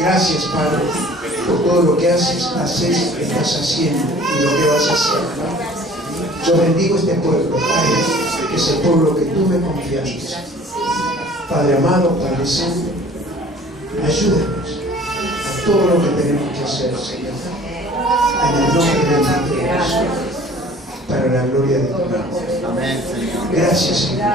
Gracias, Padre, por todo lo que haces, estás haciendo y lo que vas a hacer, ¿no? Yo bendigo este pueblo, Padre, que es el pueblo que tú me confiaste. Padre amado, Padre Santo, ayúdanos a todo lo que tenemos que hacer, Señor. En el nombre de Jesús, para la gloria de tu nombre. Gracias, Señor,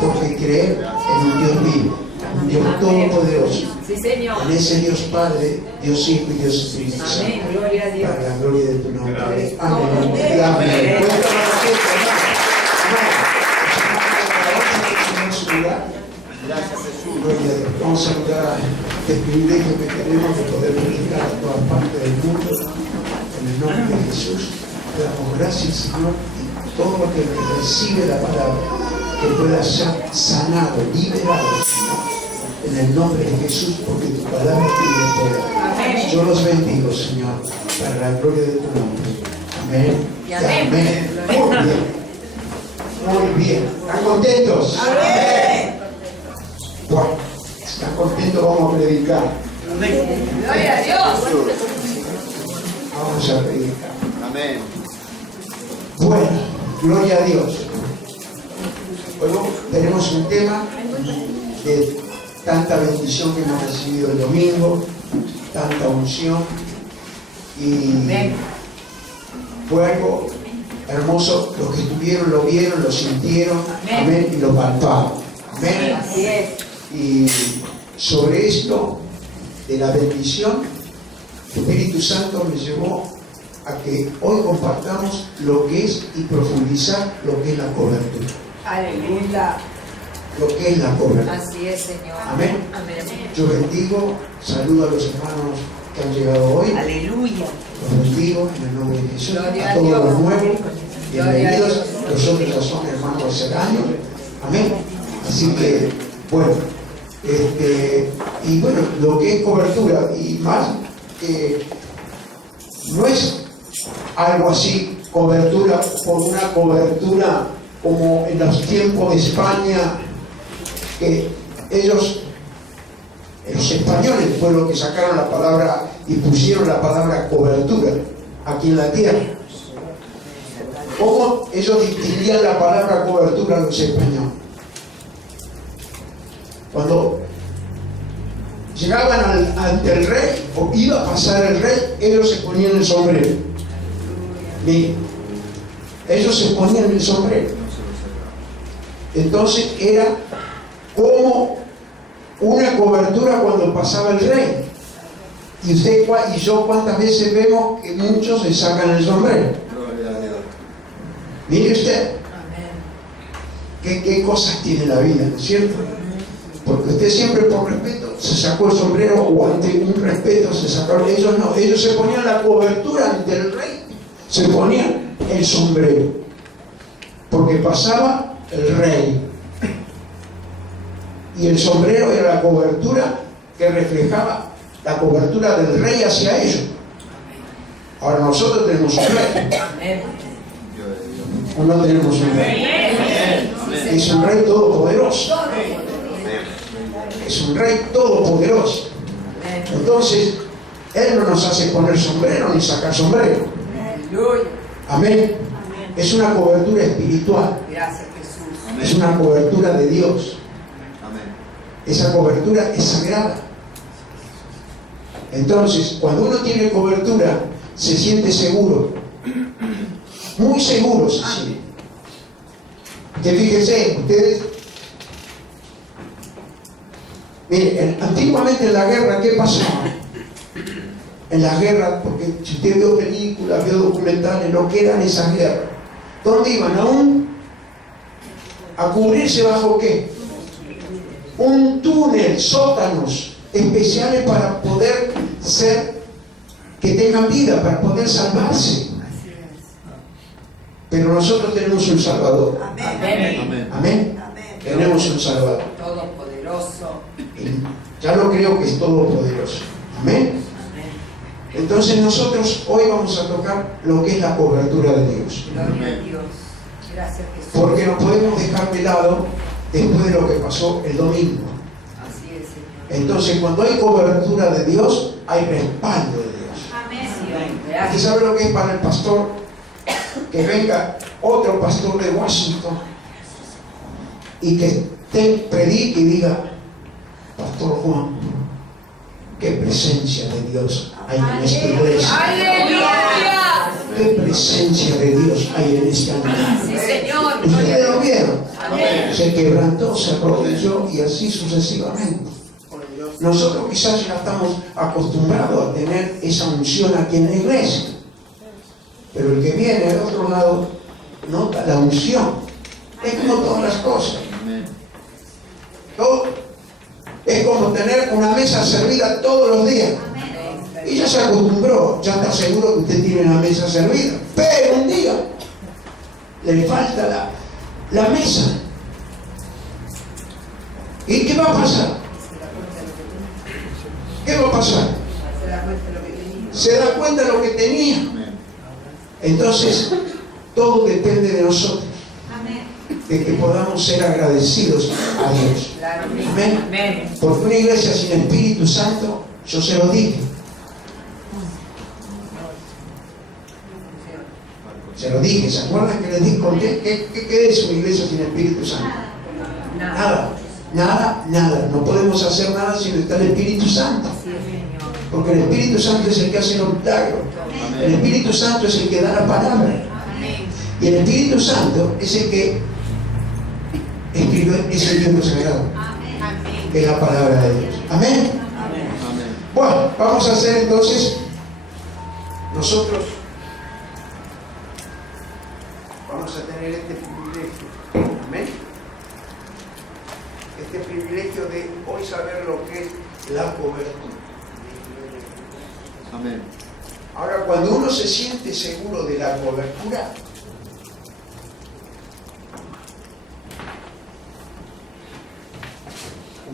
porque creer en un Dios vivo, un Dios todopoderoso, en ese Dios Padre, Dios Hijo y Dios Espíritu Santo, para la gloria de tu nombre. Amén. Amén. Gracias, Jesús. Gloria a Dios. Vamos a saludar este privilegio que tenemos de poder predicar a todas partes del mundo. En el nombre de Jesús, te damos gracias, Señor, y todo aquel que recibe la palabra, que pueda ser sanado, liberado, Señor, en el nombre de Jesús, porque tu palabra tiene poder. Yo los bendigo, Señor, para la gloria de tu nombre. Amén. Y amén. Muy bien. Muy bien. ¿Están contentos? Amén. Bueno, ¿están contentos? Vamos a predicar. Gloria a Dios. Vamos a predicar. Amén. Bueno, gloria a Dios. Luego tenemos un tema de tanta bendición que hemos recibido el domingo, tanta unción, y fue algo hermoso. Los que estuvieron lo vieron, lo sintieron, amén, y lo palparon. Amén. Así es. Y sobre esto de la bendición, el Espíritu Santo me llevó a que hoy compartamos lo que es y profundizar lo que es la cobertura. Aleluya. Lo que es la cobertura. Así es, Señor. Amén. Amén. Yo bendigo, saludo a los hermanos que han llegado hoy. Aleluya. Los bendigo en el nombre de Jesús. Gloria A a todos Dios. los nuevos, Gloria a bienvenidos. Dios. Nosotros ya son hermanos hace años. Amén. Así que, bueno, y bueno, lo que es cobertura, y más, no es algo así, cobertura por una cobertura como en los tiempos de España, que ellos, los españoles, fueron los que sacaron la palabra y pusieron la palabra cobertura aquí en la tierra. ¿Cómo ellos distinguían la palabra cobertura a los españoles? Cuando llegaban ante el rey, o iba a pasar el rey, ellos se ponían el sombrero. Miren, ellos se ponían el sombrero. Entonces era como una cobertura cuando pasaba el rey. Y usted y yo, ¿cuántas veces vemos que muchos se sacan el sombrero? Gloria a Dios. Mire usted, qué cosas tiene la vida, ¿no es cierto? Porque usted siempre por respeto se sacó el sombrero, o ante un respeto se sacaron. Ellos no, ellos se ponían la cobertura ante el rey, se ponían el sombrero, porque pasaba el rey, y el sombrero era la cobertura que reflejaba la cobertura del rey hacia ellos. Ahora nosotros tenemos un rey, o no tenemos un rey. Es un rey todopoderoso. Es un rey todopoderoso. Entonces, Él no nos hace poner sombrero ni sacar sombrero. Amén. Es una cobertura espiritual. Gracias, Jesús. Es una cobertura de Dios. Amén. Esa cobertura es sagrada. Entonces, cuando uno tiene cobertura, se siente seguro. Muy seguro se siente. Que fíjense, ustedes. Miren, antiguamente en la guerra, ¿qué pasaba? En la guerra, porque si usted vio películas, vio documentales, lo que eran esas guerras, ¿dónde iban? ¿A cubrirse bajo qué? Un túnel, sótanos especiales para poder que tengan vida, para poder salvarse. Pero nosotros tenemos un Salvador. Amén. Amén. Amén. Tenemos un Salvador. Todopoderoso. Ya lo creo que es todopoderoso. Amén. Entonces nosotros hoy vamos a tocar lo que es la cobertura de Dios. Gloria a Dios. Gracias, Jesús. Porque no podemos dejar de lado después de lo que pasó el domingo. Así es, Señor. Entonces, cuando hay cobertura de Dios, hay respaldo de Dios. ¿Usted Gracias. sabe lo que es para el pastor? Que venga otro pastor de Washington y que predique y diga: Pastor Juan, qué presencia de Dios hay en esta iglesia. ¡Aleluya! Qué presencia de Dios hay en esta iglesia. Sí, Señor. Ustedes lo vieron. Amén. Se quebrantó, se arrodilló y así sucesivamente. Nosotros quizás ya estamos acostumbrados a tener esa unción aquí en la iglesia, pero el que viene del otro lado nota la unción. Es como todas las cosas. Amén. Todo es como tener una mesa servida todos los días. Y ya se acostumbró, ya está seguro que usted tiene una mesa servida. Pero un día le falta la mesa. ¿Y qué va a pasar? ¿Qué va a pasar? Se da cuenta de lo que tenía. Amén. Entonces, todo depende de nosotros, de que podamos ser agradecidos a Dios. Claro. Amén. Amén. Porque una iglesia sin Espíritu Santo, yo se lo dije, ¿se acuerdan que les dije qué es una iglesia sin Espíritu Santo? Nada. No podemos hacer nada si no está el Espíritu Santo. Sí, Señor. Porque el Espíritu Santo es el que hace los milagros. El Espíritu Santo es el que da la palabra. Amén. Y el Espíritu Santo es el que escribió ese libro sagrado, que es la palabra de Dios. Amén. Amén. Bueno, vamos a hacer entonces, nosotros vamos a tener este privilegio. Amén. Este privilegio de hoy saber lo que es la cobertura. Amén. Ahora, cuando uno se siente seguro de la cobertura,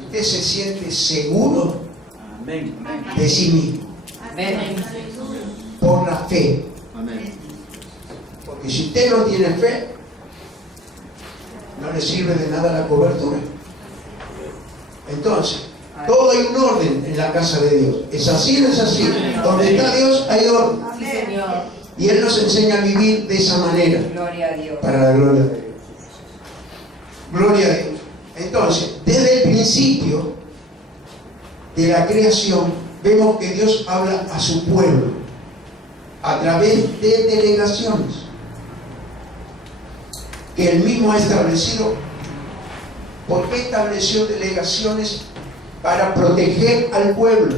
usted se siente seguro de sí mismo, Amén. por la fe. Amén. Porque si usted no tiene fe, no le sirve de nada la cobertura. Entonces, todo hay un orden en la casa de Dios. ¿Es así o no es así? Donde está Dios hay orden. Sí, Señor. Y Él nos enseña a vivir de esa manera, Gloria a Dios. para la gloria de Dios. Gloria a Dios. Entonces, desde el principio de la creación, vemos que Dios habla a su pueblo a través de delegaciones que Él mismo ha establecido. ¿Por qué estableció delegaciones? Para proteger al pueblo.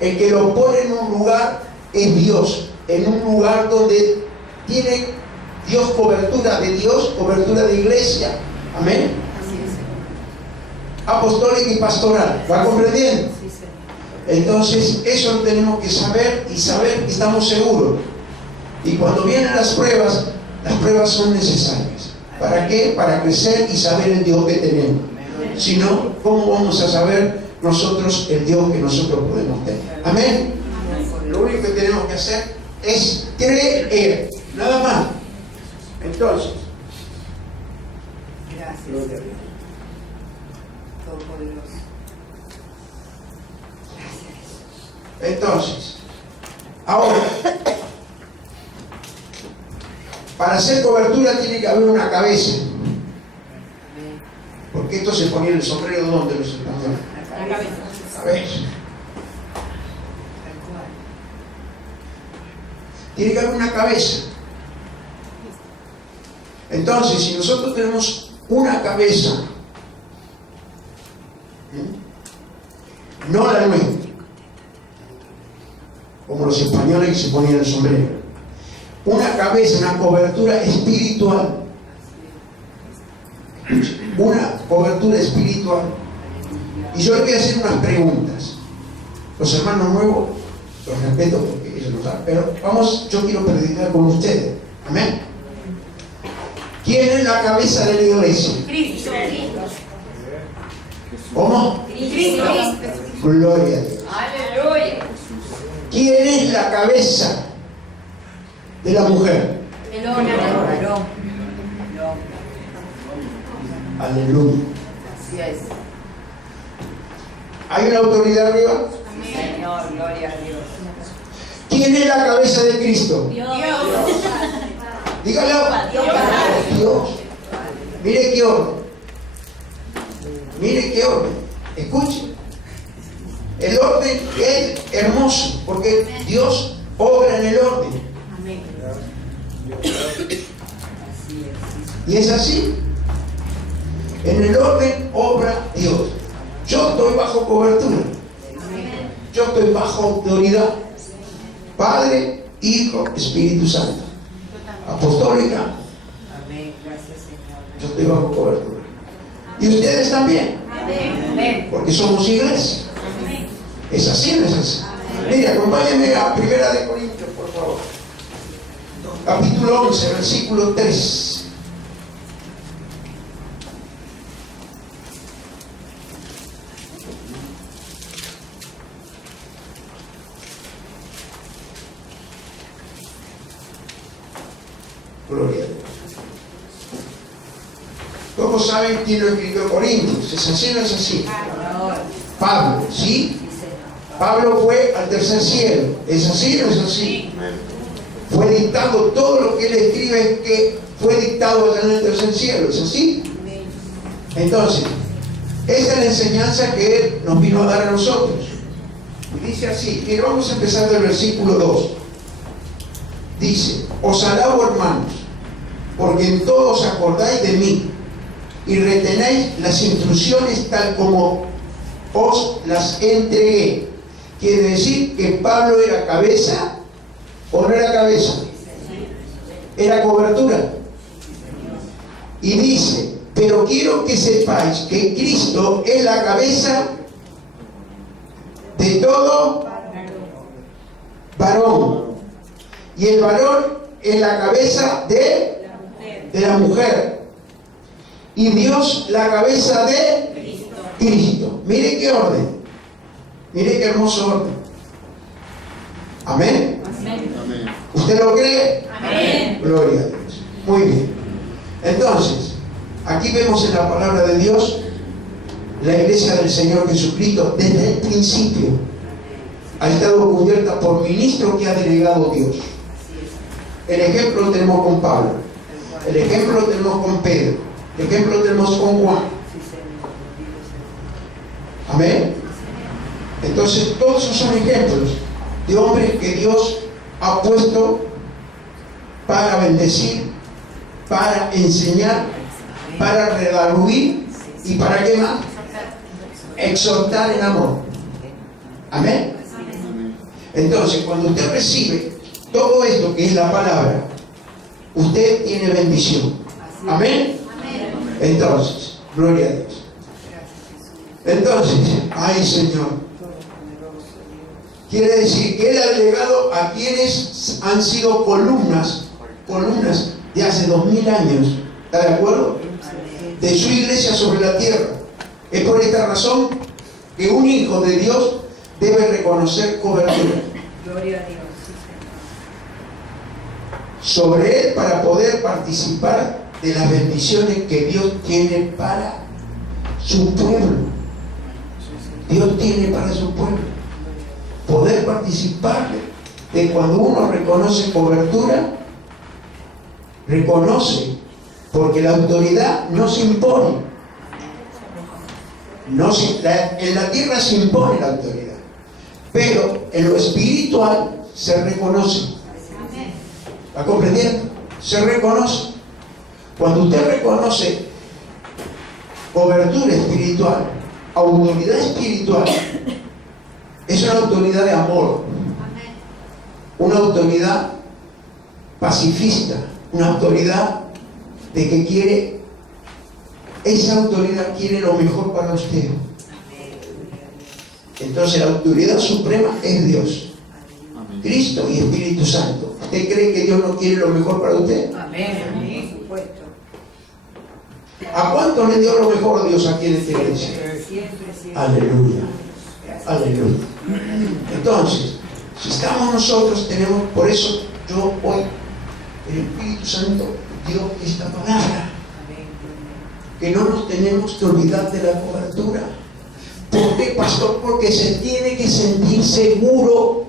El que lo pone en un lugar es Dios, en un lugar donde tiene Dios cobertura de Dios, cobertura de iglesia. Amén. Así es, Señor. Apostólica y pastoral. ¿Va comprendiendo? Sí, Señor. Entonces, eso lo tenemos que saber y saber que estamos seguros. Y cuando vienen las pruebas son necesarias. ¿Para qué? Para crecer y saber el Dios que tenemos. Si no, ¿cómo vamos a saber nosotros el Dios que nosotros podemos tener? Amén. Lo único que tenemos que hacer es creer, nada más. Entonces, Gracias, gloria a Dios. Todopoderoso. Entonces, ahora, para hacer cobertura tiene que haber una cabeza. Amén. Porque esto se ponía en el sombrero donde los españoles. La cabeza. Cabeza. Tal cual. Tiene que haber una cabeza. Entonces, si nosotros tenemos una cabeza, no la nuestra, como los españoles que se ponían el sombrero, una cabeza, una cobertura espiritual, una cobertura espiritual. Y yo les voy a hacer unas preguntas. Los hermanos nuevos los respeto porque ellos lo saben, pero yo quiero predicar con ustedes. Amén. ¿Quién es la cabeza de la iglesia? Cristo. ¿Cómo? Cristo. Gloria a Dios. Aleluya. ¿Quién es la cabeza de la mujer? El hombre. Aleluya. Así es. ¿Hay una autoridad arriba? Señor, gloria a Dios. ¿Quién es la cabeza de Cristo? Dios. Dígalo. Dios. Mire qué orden. Mire qué orden. Escuche. El orden es hermoso porque Dios obra en el orden. Amén. Y es así. En el orden obra Dios. Yo estoy bajo cobertura. Yo estoy bajo autoridad. Padre, Hijo, Espíritu Santo. Apostólica. Amén. Gracias, Señor. Yo estoy bajo cobertura. Y ustedes también. Amén. Porque somos iglesia. ¿Es así o no es así? Mire, acompáñenme a 1 de Corintios, por favor. Capítulo 11, versículo 3. Gloria a Dios. Todos saben quién lo escribió Corintios. ¿Es así o no es así? Pablo, ¿sí? Pablo fue al tercer cielo. ¿Es así o no es así? Fue dictado, todo lo que él escribe es que fue dictado allá en el tercer cielo. ¿Es así? Entonces, esa es la enseñanza que él nos vino a dar a nosotros. Y dice así, y vamos a empezar del versículo 2. Dice, os alabo, hermanos, porque en todo os acordáis de mí y retenéis las instrucciones tal como os las entregué. Quiere decir que Pablo era cabeza o no era cabeza, era cobertura. Y dice, pero quiero que sepáis que Cristo es la cabeza de todo varón, y el varón es la cabeza de la mujer, y Dios la cabeza de Cristo. Mire qué orden, mire qué hermoso orden. Amén. Amén. ¿Usted lo cree? Amén. Gloria a Dios. Muy bien. Entonces, aquí vemos en la palabra de Dios la iglesia del Señor Jesucristo desde el principio ha estado cubierta por ministros que ha delegado Dios. El ejemplo lo tenemos con Pablo, el ejemplo lo tenemos con Pedro, el ejemplo lo tenemos con Juan. Amén. Entonces todos esos son ejemplos de hombres que Dios ha puesto para bendecir, para enseñar, para redarguir y para ¿qué más? Exhortar en amor. Amén. Entonces cuando usted recibe todo esto que es la palabra, usted tiene bendición. Amén. Entonces, gloria a Dios. Entonces, ay Señor, quiere decir que Él ha delegado a quienes han sido columnas de hace 2000 años, ¿está de acuerdo? De su iglesia sobre la tierra. Es por esta razón que un hijo de Dios debe reconocer cobertura Gloria a Dios. sobre él para poder participar de las bendiciones que Dios tiene para su pueblo. Dios tiene para su pueblo. Poder participar de cuando uno reconoce cobertura, reconoce, porque la autoridad no se impone. En la tierra se impone la autoridad, pero en lo espiritual se reconoce. ¿Está comprendiendo? Se reconoce. Cuando usted reconoce cobertura espiritual, autoridad espiritual, es una autoridad de amor, una autoridad pacifista, una autoridad de que quiere, esa autoridad quiere lo mejor para usted. Entonces la autoridad suprema es Dios, Cristo y Espíritu Santo. ¿Usted cree que Dios no quiere lo mejor para usted? Amén. Por supuesto. ¿A cuánto le dio lo mejor Dios aquí en esta iglesia? Siempre. Aleluya. Aleluya. Entonces, si estamos nosotros, tenemos, por eso yo hoy, el Espíritu Santo dio esta palabra, que no nos tenemos que olvidar de la cobertura, ¿Por qué, pastor? Porque se tiene que sentir seguro.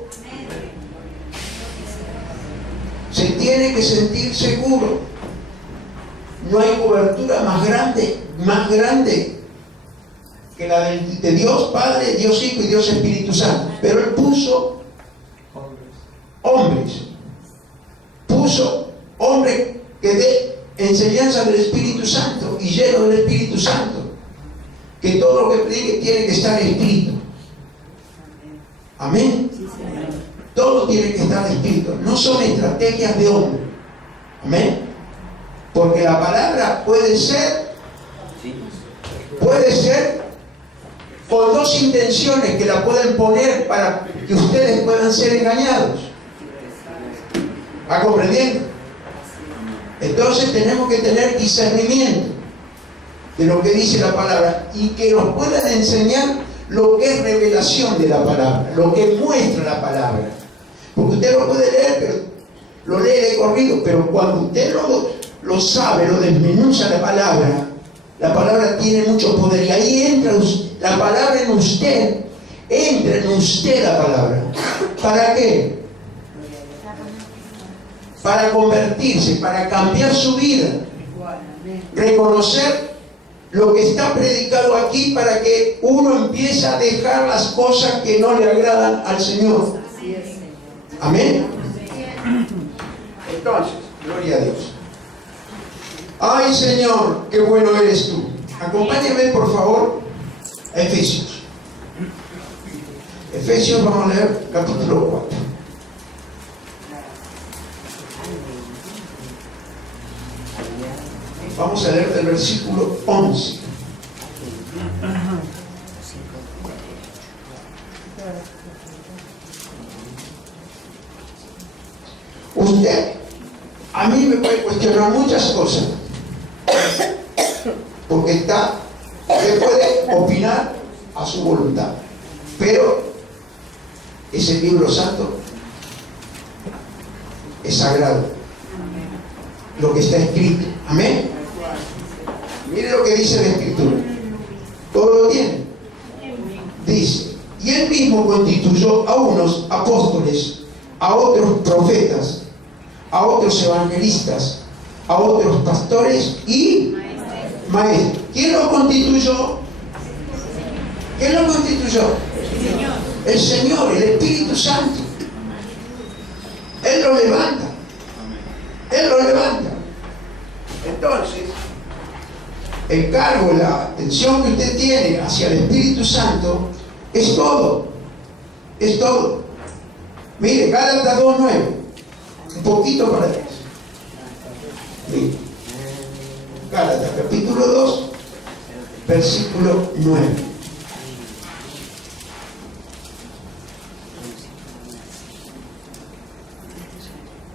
Se tiene que sentir seguro. No hay cobertura más grande que la de Dios Padre, Dios Hijo y Dios Espíritu Santo. Pero Él puso hombres. Puso hombres que dé enseñanza del Espíritu Santo y lleno del Espíritu Santo. Que todo lo que predique tiene que estar escrito. Amén. Todo tiene que estar escrito. No son estrategias de hombre. Amén. Porque la palabra puede ser con dos intenciones que la pueden poner para que ustedes puedan ser engañados. ¿Va comprendiendo? Entonces tenemos que tener discernimiento de lo que dice la palabra y que nos puedan enseñar lo que es revelación de la palabra, lo que muestra la palabra. Porque usted lo puede leer, pero lo lee de corrido, pero cuando usted lo sabe, lo desmenuza la palabra tiene mucho poder y ahí entra la palabra en usted, entra en usted la palabra. ¿Para qué? Para convertirse, para cambiar su vida, reconocer lo que está predicado aquí para que uno empiece a dejar las cosas que no le agradan al Señor. Amén. Entonces, gloria a Dios. Ay, Señor, qué bueno eres tú. Acompáñame, por favor, a Efesios. Efesios, vamos a leer capítulo 4. Vamos a leer del versículo 11. Usted, a mí me puede cuestionar muchas cosas, porque usted puede opinar a su voluntad, pero ese libro santo es sagrado, lo que está escrito. Amén. Mire lo que dice la Escritura. Todo lo tiene. Dice, y Él mismo constituyó a unos apóstoles, a otros profetas, a otros evangelistas, a otros pastores y maestros. ¿Quién lo constituyó? ¿Quién lo constituyó? El Señor, el Espíritu Santo. Él lo levanta. Él lo levanta. Entonces, el cargo, la atención que usted tiene hacia el Espíritu Santo es todo. Es todo. Mire, Gálatas 2:9. Un poquito para atrás. Mire. Gálatas capítulo 2, versículo 9.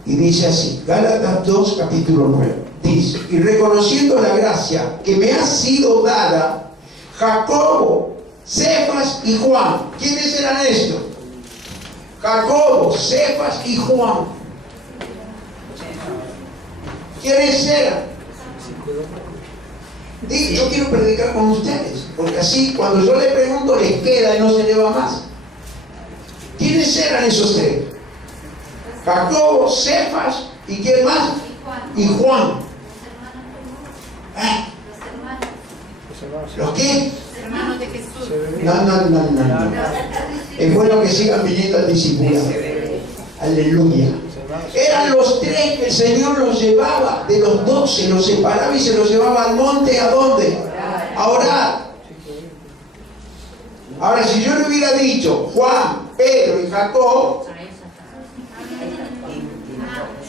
Y dice así, Gálatas 2, capítulo 9. Dice, y reconociendo la gracia que me ha sido dada, Jacobo, Cefas y Juan. ¿Quiénes eran estos? Jacobo, Cefas y Juan. ¿Quiénes eran? Yo quiero predicar con ustedes, porque así cuando yo le pregunto les queda y no se le va más. ¿Quiénes eran esos tres? Jacobo, Cefas y ¿quién más? Y Juan. ¿Los qué? Hermanos de Jesús. No. Es bueno que sigan viniendo al discipulado. Aleluya. Eran los tres que el Señor los llevaba, de los 12, los separaba y se los llevaba al monte. ¿A dónde? A orar. Ahora, si yo le hubiera dicho Juan, Pedro y Jacob,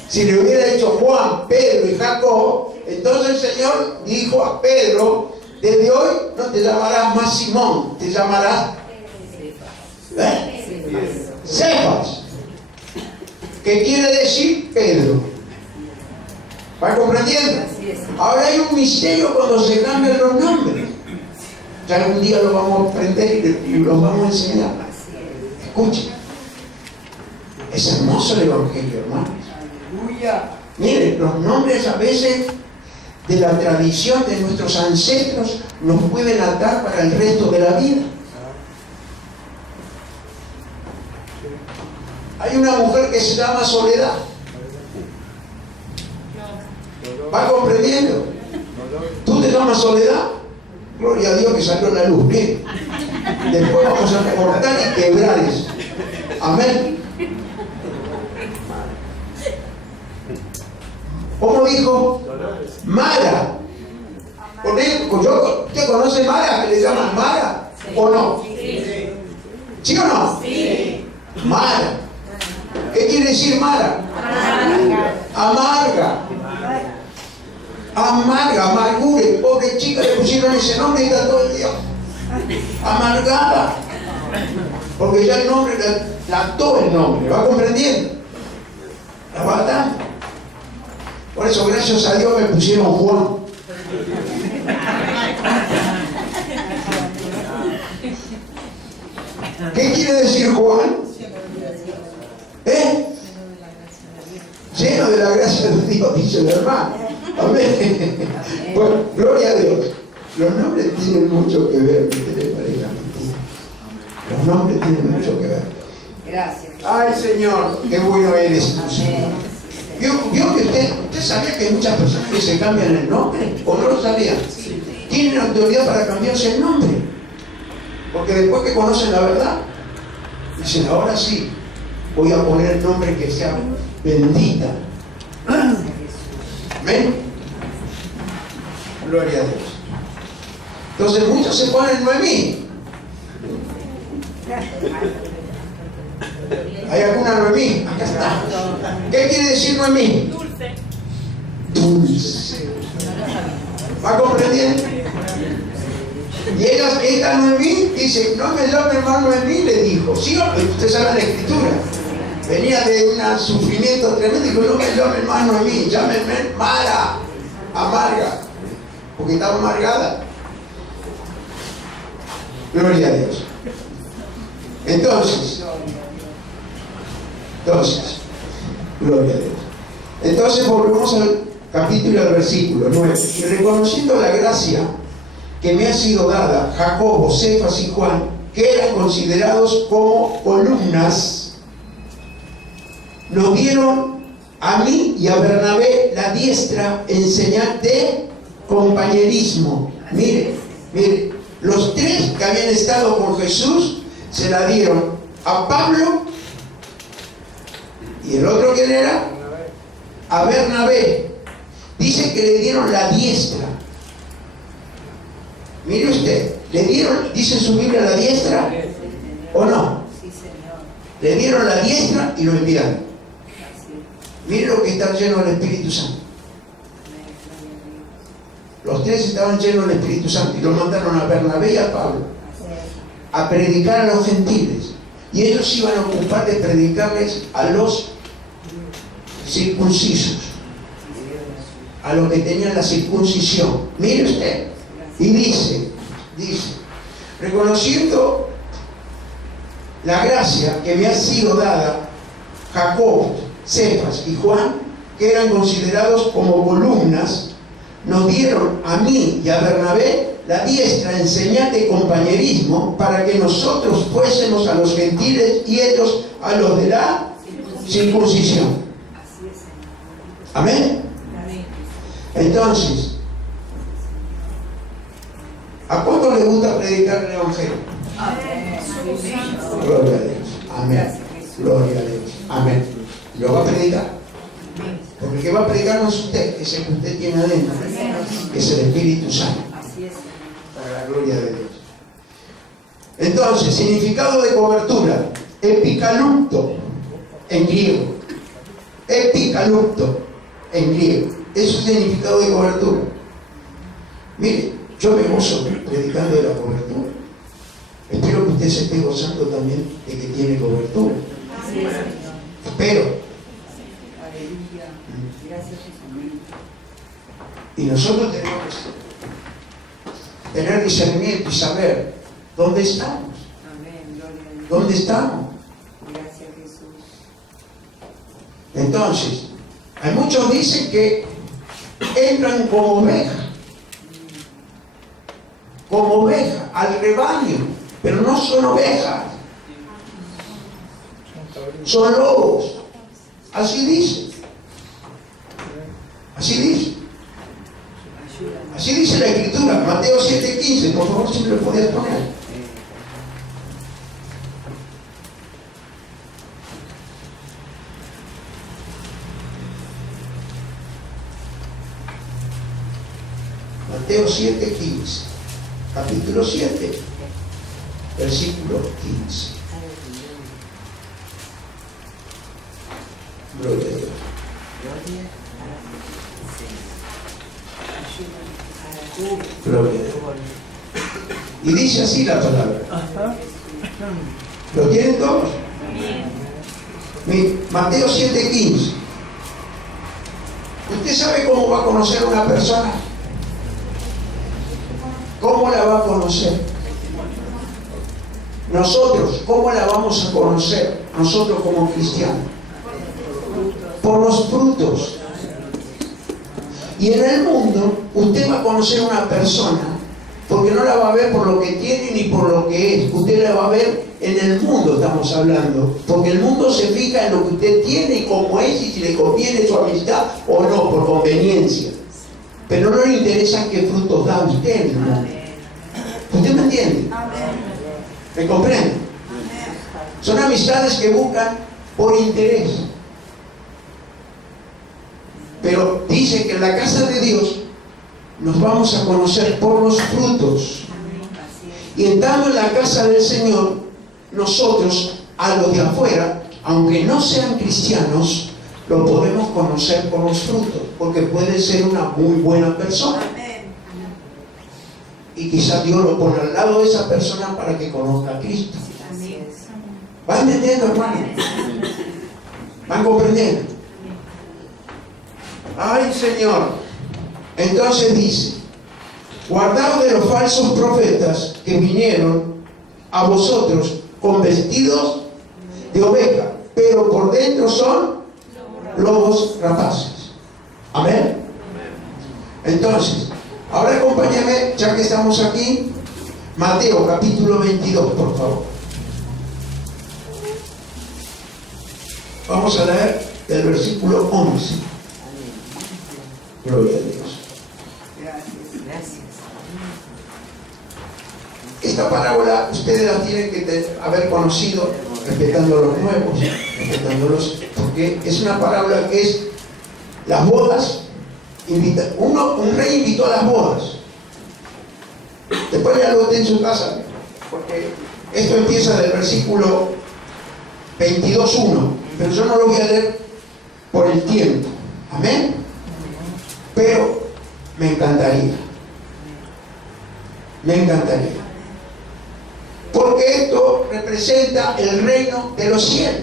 si le hubiera dicho Juan, Pedro y Jacob, entonces el Señor dijo a Pedro, desde hoy no te llamarás más Simón, te llamarás Cefas, que quiere decir Pedro. ¿Va comprendiendo? Ahora hay un misterio cuando se cambian los nombres. Ya algún día lo vamos a aprender y los vamos a enseñar. Escuchen. Es hermoso el Evangelio, hermanos. Miren, los nombres a veces de la tradición de nuestros ancestros nos pueden atar para el resto de la vida. Hay una mujer que se llama Soledad. ¿Va comprendiendo? ¿Tú te llamas Soledad? Gloria a Dios que salió la luz. Bien. Después vamos a cortar y quebrar eso. Amén. ¿Cómo dijo? Mara. ¿Usted conoce Mara? ¿Le llaman Mara? ¿O no? ¿Sí o no? Sí. Mara. ¿Qué quiere decir Mara? Amarga. Amarga, amargure. Pobre chica, le pusieron ese nombre y está todo el día amargada. Porque ya el nombre, la ató el nombre. ¿Va comprendiendo? La va atando. Por eso, gracias a Dios, me pusieron Juan. ¿Qué quiere decir Juan? Lleno de la gracia de Dios, dice el hermano. Amén. Bueno, gloria a Dios. Los nombres tienen mucho que ver, que te parezca mentira. Los nombres tienen mucho que ver. Gracias. Ay, Señor, qué bueno eres tú, Señor. ¿Vio que usted sabía que hay muchas personas que se cambian el nombre? ¿O no lo sabía? Tienen autoridad para cambiarse el nombre. Porque después que conocen la verdad, dicen, ahora sí, voy a poner el nombre que sea bendita. Amén. Gloria a Dios. Entonces muchos se ponen Noemí. ¿Hay alguna Noemí? Acá está. ¿Qué quiere decir Noemí? Dulce. Dulce. ¿Va comprendiendo? Y esta Noemí dice, no me llame más Noemí, le dijo. Sí, usted sabe la escritura. Venía de un sufrimiento tremendo y dijo, no me llame más Noemí, llámenme Mara, amarga. Porque estaba amargada. Gloria a Dios. Entonces, gloria a Dios. Entonces volvemos al capítulo, al versículo 9. Y reconociendo la gracia que me ha sido dada, Jacobo, Cefas y Juan, que eran considerados como columnas, nos dieron a mí y a Bernabé la diestra en señal de compañerismo. Mire, los tres que habían estado con Jesús se la dieron a Pablo. ¿Y el otro quién era? A Bernabé. Dice que le dieron la diestra. Mire usted, le dieron, dice en su Biblia, la diestra, ¿o no? Sí, Señor. Le dieron la diestra y lo enviaron. Mire lo que está lleno del Espíritu Santo. Los tres estaban llenos del Espíritu Santo y lo mandaron a Bernabé y a Pablo a predicar a los gentiles. Y ellos iban a ocupar de predicarles a los circuncisos, a los que tenían la circuncisión. Mire usted, y dice, reconociendo la gracia que me ha sido dada, Jacobo, Cefas y Juan, que eran considerados como columnas, nos dieron a mí y a Bernabé la diestra en señal de compañerismo para que nosotros fuésemos a los gentiles y ellos a los de la circuncisión. Amén. Entonces, ¿a cuánto le gusta predicar el Evangelio? Gloria a Dios. Amén. Gloria a Dios. Amén. ¿Lo va a predicar? Porque el que va a predicar no es usted, es el que usted tiene adentro, es el Espíritu Santo. Para la gloria de Dios. Entonces, significado de cobertura: epikalupto en griego. Epikalupto en griego. Eso es significado de cobertura. Mire, yo me gozo predicando de la cobertura. Espero que usted se esté gozando también de que tiene cobertura. Espero. Y nosotros tenemos que tener discernimiento y saber dónde estamos. ¿Dónde estamos? Gracias, Jesús. Entonces, hay muchos dicen que entran como oveja al rebaño, pero no son ovejas. son lobos. Así dice. Así dice. Así dice la Escritura, Mateo 7:15. Por favor, si me lo podías poner. Mateo 7:15, capítulo 7, versículo 15. Gloria a Dios. Gloria a Dios. Y dice así la palabra. ¿Lo tienen todos? Mateo 7:15. ¿Usted sabe cómo va a conocer a una persona? ¿Cómo la va a conocer? Nosotros, ¿cómo la vamos a conocer? Nosotros como cristianos. Por los frutos. Y en el mundo, usted va a conocer a una persona, porque no la va a ver por lo que tiene ni por lo que es. Usted la va a ver en el mundo, estamos hablando. Porque el mundo se fija en lo que usted tiene y cómo es, y si le conviene su amistad o no, por conveniencia. Pero no le interesa qué frutos da usted, ¿no? ¿Usted me entiende? ¿Me comprende? Son amistades que buscan por interés. Pero dice que en la casa de Dios nos vamos a conocer por los frutos. Y entrando en la casa del Señor, nosotros, a los de afuera, aunque no sean cristianos, lo podemos conocer por los frutos, porque puede ser una muy buena persona. Y quizás Dios lo pone al lado de esa persona para que conozca a Cristo. ¿Van entendiendo, hermano? ¿Van comprendiendo? ¡Ay, Señor! Entonces dice: guardaos de los falsos profetas que vinieron a vosotros con vestidos de oveja, pero por dentro son lobos rapaces. Amén. Entonces, ahora acompáñame, ya que estamos aquí, Mateo capítulo 22, por favor. Vamos a leer el versículo 11. Gloria a Dios. Gracias. Esta parábola ustedes la tienen que haber conocido, respetando a los nuevos, respetándolos, porque es una parábola que es las bodas. Un rey invitó a las bodas. Después ya lo esté en su casa, porque esto empieza del versículo 22:1, pero yo no lo voy a leer por el tiempo. Amén. Pero me encantaría. Porque esto representa el reino de los cielos.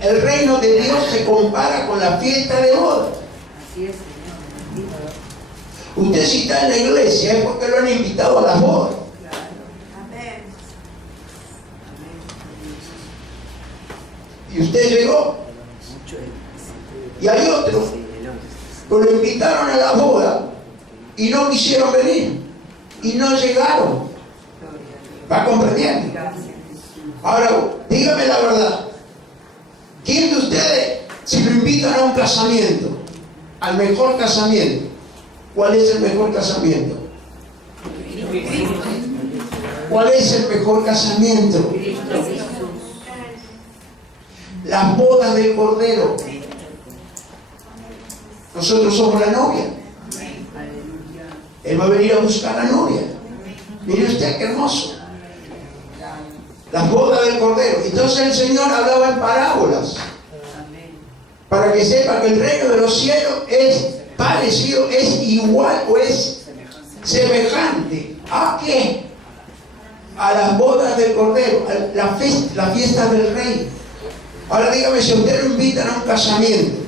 El reino de Dios se compara con la fiesta de bodas. Así es, Señor. Usted, si está en la iglesia, es porque lo han invitado a las bodas. Y usted llegó. Y hay otros que lo invitaron a la boda y no quisieron venir. Y no llegaron. ¿Va comprendiendo? Ahora, dígame la verdad. ¿Quién de ustedes, si lo invitan a un casamiento, al mejor casamiento, cuál es el mejor casamiento? ¿Cuál es el mejor casamiento? Las bodas del Cordero. Nosotros somos la novia. Él va a venir a buscar a la novia. Mire usted qué hermoso. Las bodas del Cordero. Entonces el Señor hablaba en parábolas, para que sepa que el reino de los cielos es parecido, es igual o es semejante a qué? A las bodas del Cordero, a la fiesta del Rey. Ahora dígame, si a usted lo invitan a un casamiento,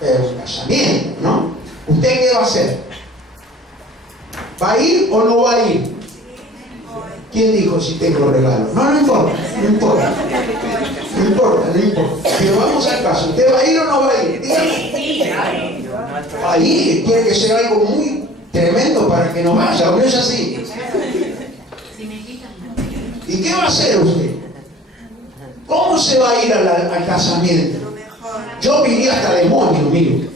pero un casamiento, ¿no? ¿Usted qué va a hacer? ¿Va a ir o no va a ir? ¿Quién dijo si tengo regalo? No importa. Pero vamos al caso. ¿Usted va a ir o no va a ir? Dígame. Va a ir. Tiene que ser algo muy tremendo para que no vaya, ¿o no es así? ¿Y qué va a hacer usted? no se va a ir al casamiento. Yo viví hasta demonio, mire.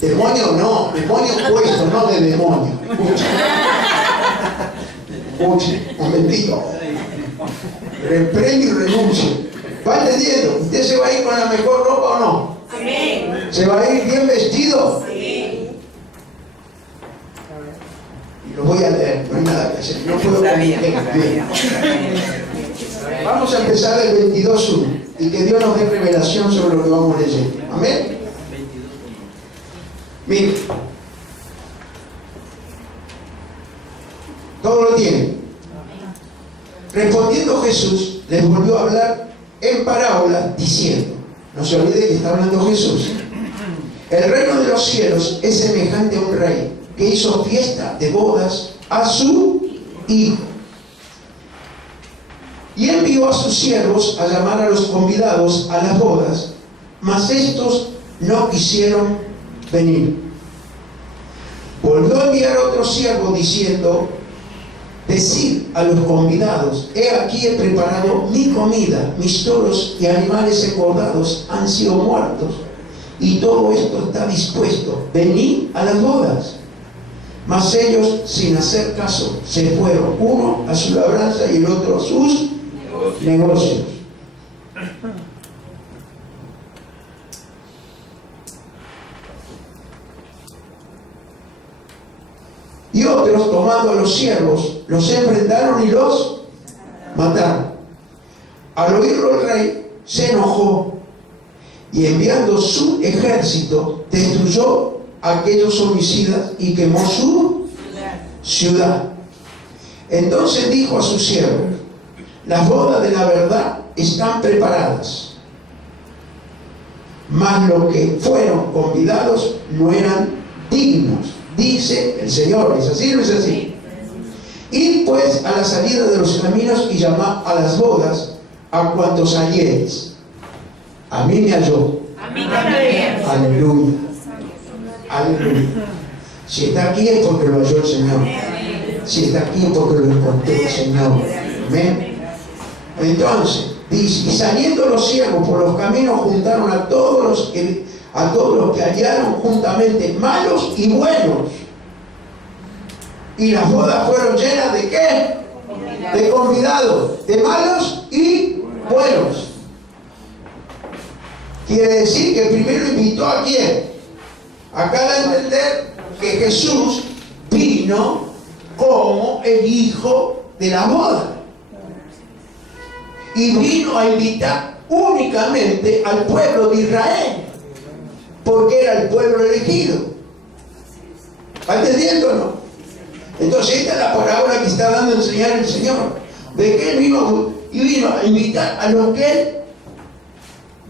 Demonio no, demonio puesto, no de demonio. Escuche, un momentito. Reprende y renuncie. ¿Va entendiendo? ¿Usted se va a ir con la mejor ropa o no? Amén. ¿Se va a ir bien vestido? Sí. Y lo voy a leer, no hay nada que hacer. No puedo bien. Vamos a empezar el 22.1 y que Dios nos dé revelación sobre lo que vamos leyendo. Amén. Mire, todo lo tiene. Respondiendo Jesús, les volvió a hablar en parábola diciendo, no se olvide que está hablando Jesús, el reino de los cielos es semejante a un rey que hizo fiesta de bodas a su hijo y envió a sus siervos a llamar a los convidados a las bodas, mas estos no quisieron venir. Volvió a enviar a otro siervo diciendo, decid a los convidados, he aquí he preparado mi comida, mis toros y animales engordados han sido muertos, y todo esto está dispuesto, venid a las bodas. Mas ellos, sin hacer caso, se fueron, uno a su labranza y el otro a sus negocios. Y otros, tomando a los siervos, los enfrentaron y los mataron. Al oírlo el rey se enojó y enviando su ejército destruyó a aquellos homicidas y quemó su ciudad. Entonces dijo a sus siervos, las bodas de la verdad están preparadas, mas los que fueron convidados no eran dignos, dice el Señor. ¿Es así o no es así? Id pues a la salida de los caminos y llamad a las bodas a cuantos halléis. A mí me halló. A mí también. Aleluya. Aleluya. Si está aquí es porque lo halló el Señor. Si está aquí es porque lo encontró el Señor. Amén. Entonces, dice, y saliendo los siervos por los caminos juntaron a todos los que hallaron juntamente, malos y buenos. Y las bodas fueron llenas ¿de qué? De convidados, de malos y buenos. Quiere decir que primero invitó a quién. Acá da a entender que Jesús vino como el hijo de la boda. Y vino a invitar únicamente al pueblo de Israel, porque era el pueblo elegido. ¿Va entendiendo o no? Entonces esta es la parábola que está dando a enseñar el Señor, de que Él vino a invitar a los que Él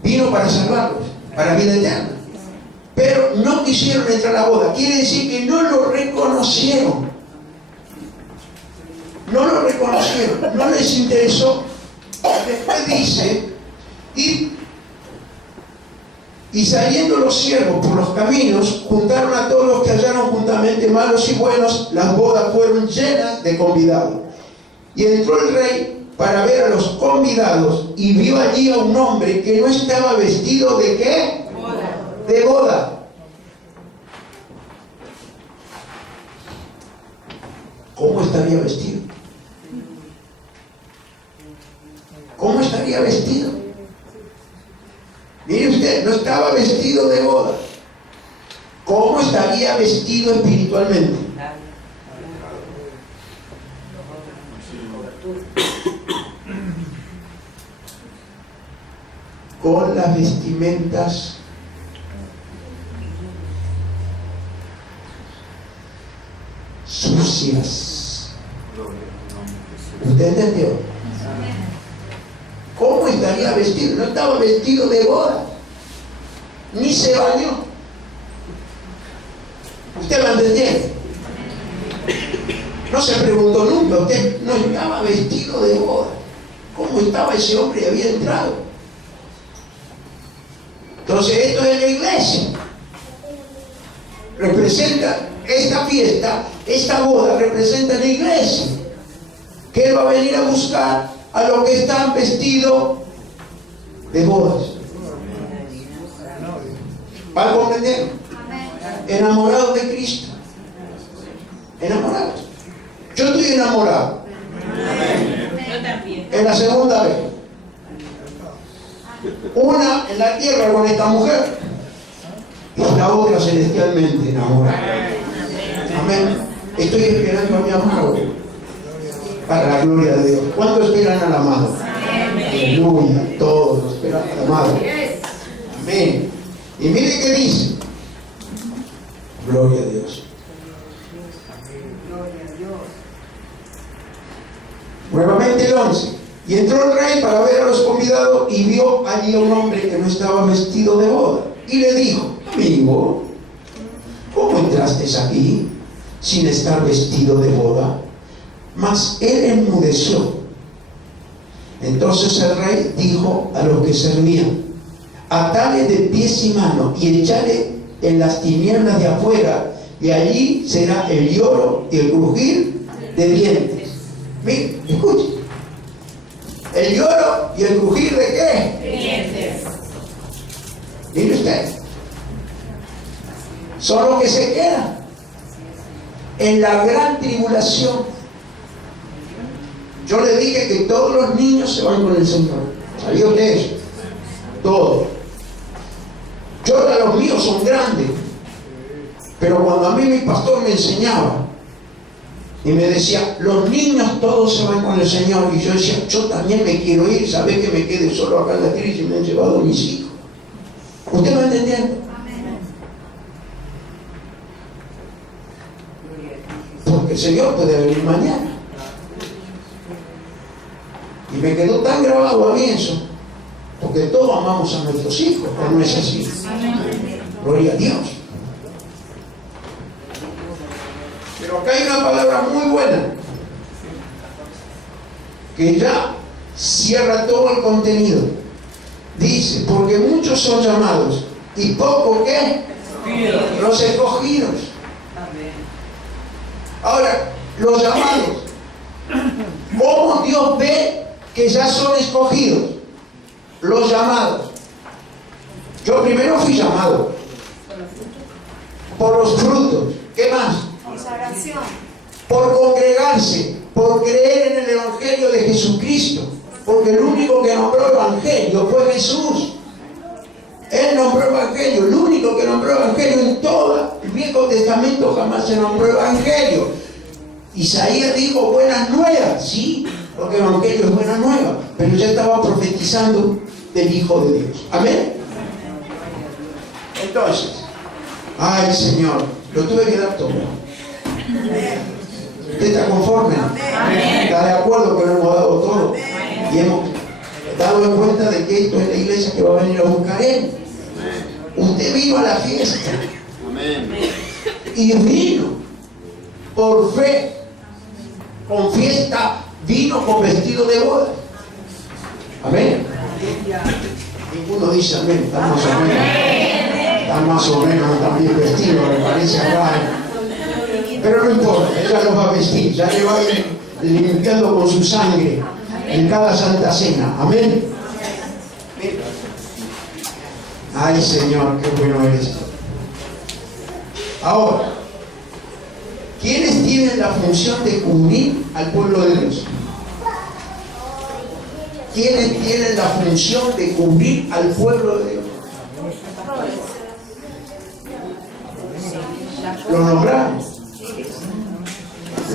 vino para salvarlos, para vida eterna. Pero no quisieron entrar a la boda. Quiere decir que no lo reconocieron. No lo reconocieron, no les interesó. Después dice, y saliendo los siervos por los caminos, juntaron a todos los que hallaron juntamente, malos y buenos, las bodas fueron llenas de convidados. Y entró el rey para ver a los convidados y vio allí a un hombre que no estaba vestido ¿de qué? De boda. ¿Cómo estaría vestido? ¿Cómo estaría vestido? Mire usted, no estaba vestido de boda. ¿Cómo estaría vestido espiritualmente? Con las vestimentas sucias. ¿Usted entendió? ¿Cómo estaría vestido? No estaba vestido de boda, ni se bañó. ¿Usted va a entender? No se preguntó nunca, usted no estaba vestido de boda. ¿Cómo estaba ese hombre y había entrado? Entonces esto es la iglesia. Representa esta fiesta, esta boda representa la iglesia, que Él va a venir a buscar a los que están vestidos de bodas. ¿Para comprender? Enamorados de Cristo. Enamorados. Yo estoy enamorado. Yo también. Es la segunda vez. Una en la tierra con esta mujer y la otra celestialmente enamorada. Amén. Estoy esperando a mi amado para la gloria de Dios. ¿Cuántos esperan al amado? Aleluya. Todos esperan al amado. Amén. Y mire qué dice. Gloria a Dios. Nuevamente el 11. Y entró el rey para ver a los convidados y vio allí a un hombre que no estaba vestido de boda. Y le dijo: amigo, ¿cómo entraste aquí sin estar vestido de boda? Mas él enmudeció. Entonces el rey dijo a los que servían: atale de pies y manos y echale en las tinieblas de afuera, y allí será el lloro y el crujir de dientes. Mire, escuche. El lloro y el crujir de qué? Dientes. Mire usted. Son los que se quedan en la gran tribulación. Yo le dije que todos los niños se van con el Señor. ¿Sabía usted eso? Todos. Los míos son grandes. Pero cuando a mí mi pastor me enseñaba y me decía: los niños todos se van con el Señor, y yo decía: yo también me quiero ir, ¿sabés que me quede solo acá en la tierra y me han llevado mis hijos? ¿Usted me entendiendo? Porque el Señor puede venir mañana. Y me quedó tan grabado a mí eso, porque todos amamos a nuestros hijos, ¿o no es así? Gloria a Dios. Pero acá hay una palabra muy buena que ya cierra todo el contenido. Dice: porque muchos son llamados y pocos ¿qué? Los escogidos. Ahora, los llamados, ¿cómo Dios ve que ya son escogidos? Los llamados. Yo primero fui llamado por los frutos. ¿Qué más? Por congregarse, por creer en el Evangelio de Jesucristo, porque el único que nombró Evangelio fue Jesús. Él nombró Evangelio. El único que nombró Evangelio en todo el Viejo Testamento jamás se nombró Evangelio. Isaías dijo buenas nuevas, sí, porque Evangelio es buena nueva, pero ya estaba profetizando del Hijo de Dios. Amén. Entonces, ay Señor, lo tuve que dar todo. ¿Usted está conforme? ¿Está de acuerdo que lo hemos dado todo? Y hemos dado en cuenta de que esto es la iglesia que va a venir a buscar Él. Usted vino a la fiesta. Y vino por fe, con fiesta, vino con vestido de boda. Amén. Ninguno dice amén. Está más o menos. Está más o menos, está bien vestido, me parece raro. Pero no importa, ella los va a vestir, ya le va a ir limpiando con su sangre en cada Santa Cena. Amén. Ay Señor, qué bueno eres. Ahora, ¿quiénes tienen la función de cubrir al pueblo de Dios? ¿Quiénes tienen la función de cubrir al pueblo de Dios? Lo nombramos.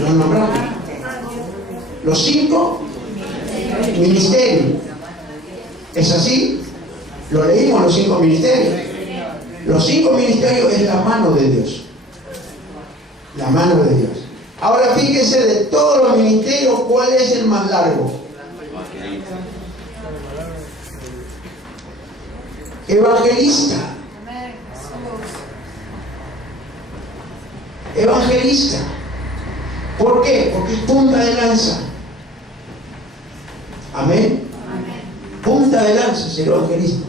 Lo nombramos. Los 5 ministerios. ¿Es así? Lo leímos, los 5 ministerios. Los 5 ministerios es la mano de Dios. La mano de Dios. Ahora fíjense, de todos los ministerios, ¿cuál es el más largo? Evangelista. Evangelista. ¿Por qué? Porque es punta de lanza. Amén. Punta de lanza es el evangelista.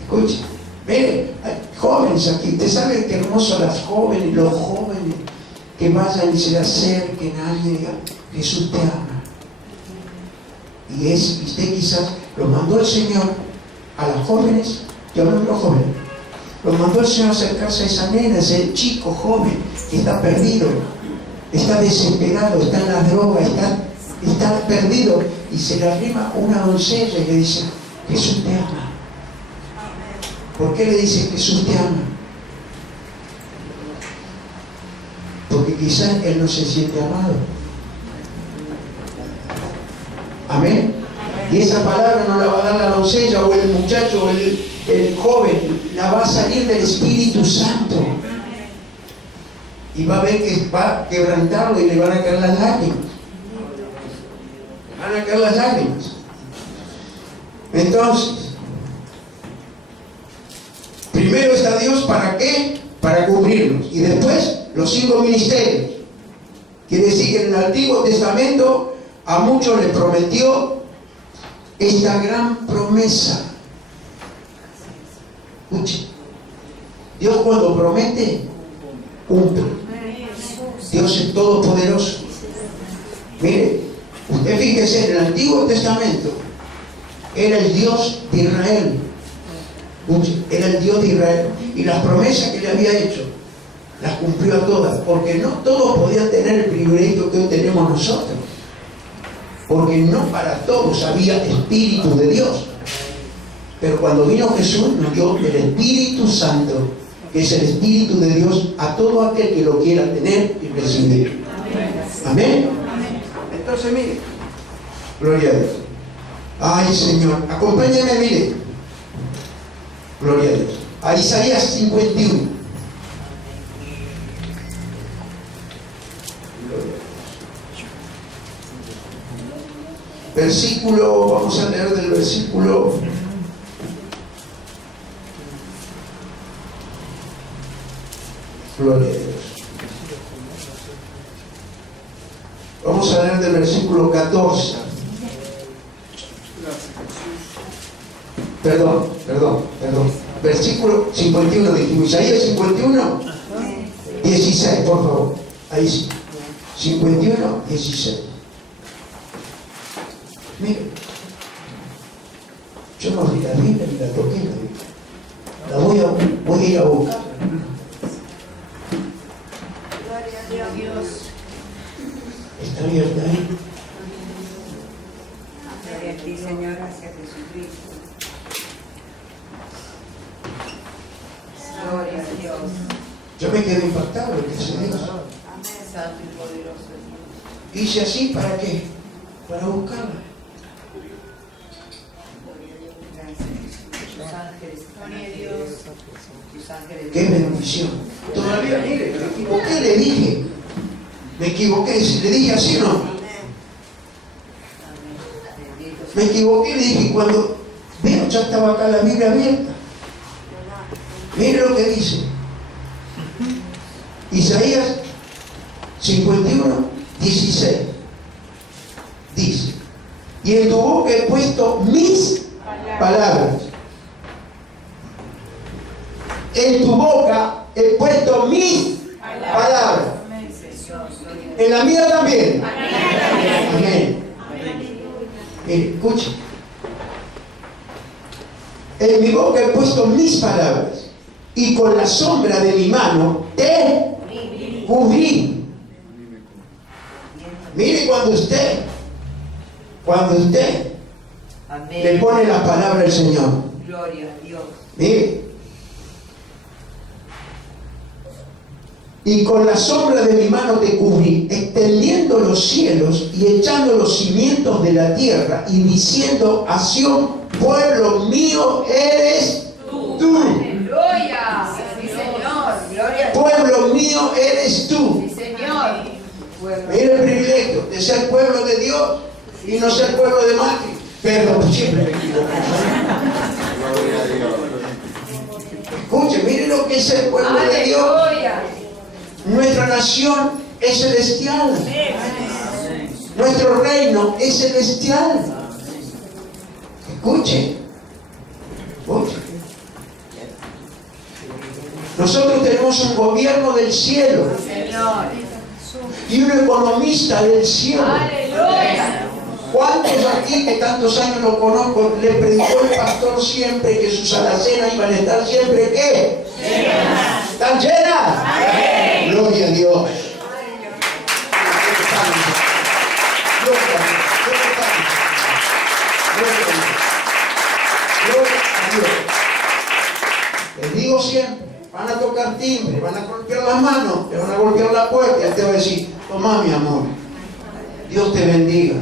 Escuche. Miren, hay jóvenes aquí. ¿Usted sabe qué hermoso las jóvenes, los jóvenes que vayan y se le acerquen a alguien y digan: Jesús te ama? Y usted quizás lo mandó el Señor a las jóvenes, yo no los jóvenes, lo mandó el Señor a acercarse a esa nena, ese chico joven que está perdido, está desesperado, está en las drogas, está perdido, y se le arrima una doncella y le dice: Jesús te ama. ¿Por qué le dice Jesús te ama? Porque quizás él no se siente amado. Amén. Y esa palabra no la va a dar la doncella o el muchacho o el joven, la va a salir del Espíritu Santo. Y va a ver que va a quebrantarlo y le van a caer las lágrimas. Le van a caer las lágrimas. Entonces, primero está Dios, ¿para qué? Para cubrirnos. Y después, los 5 ministerios. Quiere decir que en el Antiguo Testamento a muchos les prometió esta gran promesa. Escuche, Dios cuando promete, cumple. Dios es todopoderoso. Mire, usted fíjese, en el Antiguo Testamento era el Dios de Israel. Era el Dios de Israel. Y las promesas que le había hecho, las cumplió a todas. Porque no todos podían tener el privilegio que hoy tenemos nosotros. Porque no para todos había Espíritu de Dios. Pero cuando vino Jesús, nos dio el Espíritu Santo, que es el Espíritu de Dios, a todo aquel que lo quiera tener y recibir. Amén. Entonces, mire, gloria a Dios. Ay, Señor, acompáñame, mire. Gloria a Dios. A Isaías 51. Versículo, vamos a leer del versículo. Gloria a Dios. Vamos a leer del versículo 14. Perdón. Versículo 51, dijimos. Isaías 51, 16, por favor. Ahí sí. 51, 16. Mire, yo no vi la Biblia ni la toqué la Biblia. La voy a ir a buscar. Gloria a Dios. Está abierta ahí. Gloria a ti, Señor, hacia Jesucristo. Gloria a Dios. Yo me quedé impactado de que se Dios. Amén, santo y poderoso Dios. Hice así, ¿para qué? Para buscarla. Gracias, Jesús. Tus ángeles. Gloria a Dios. Tus ángeles. Qué bendición. Todavía, mire, me equivoqué, le dije. Me equivoqué, le dije así o no. Amén. Bendito Me equivoqué, le dije, cuando veo, ya estaba acá la Biblia abierta. Mire lo que dice. Isaías 51, 16. Dice: y en tu boca he puesto mis palabras. En tu boca he puesto mis palabras. En la mía también. Amén. Mire, escuche. En mi boca he puesto mis palabras, y con la sombra de mi mano te cubrí. Mire, cuando usted Amén. le pone la palabra al Señor, Gloria a Dios. mire, y con la sombra de mi mano te cubrí, extendiendo los cielos y echando los cimientos de la tierra, y diciendo a Sión: pueblo mío eres tú. Aleluya. Sí, Señor. Gloria a Dios. Pueblo mío eres tú. Sí, Señor. Mira el privilegio de ser pueblo de Dios y no ser pueblo de Macri. Perdón, siempre me equivoco. Gloria a Dios. Escuche, mire lo que es el pueblo de Dios. Aleluya. Nuestra nación es celestial. Nuestro reino es celestial. Escuche. Escuche. Nosotros tenemos un gobierno del cielo Señor. y un economista del cielo. Aleluya. ¿Cuántos aquí que tantos años lo conozco le predicó el pastor siempre que sus alacenas iban a estar siempre qué? Llenas. ¿Están llenas? Amén. Gloria a Dios. Les digo siempre, van a tocar timbre, van a golpear las manos, te van a golpear la puerta y él te va a decir, toma mi amor, Dios te bendiga.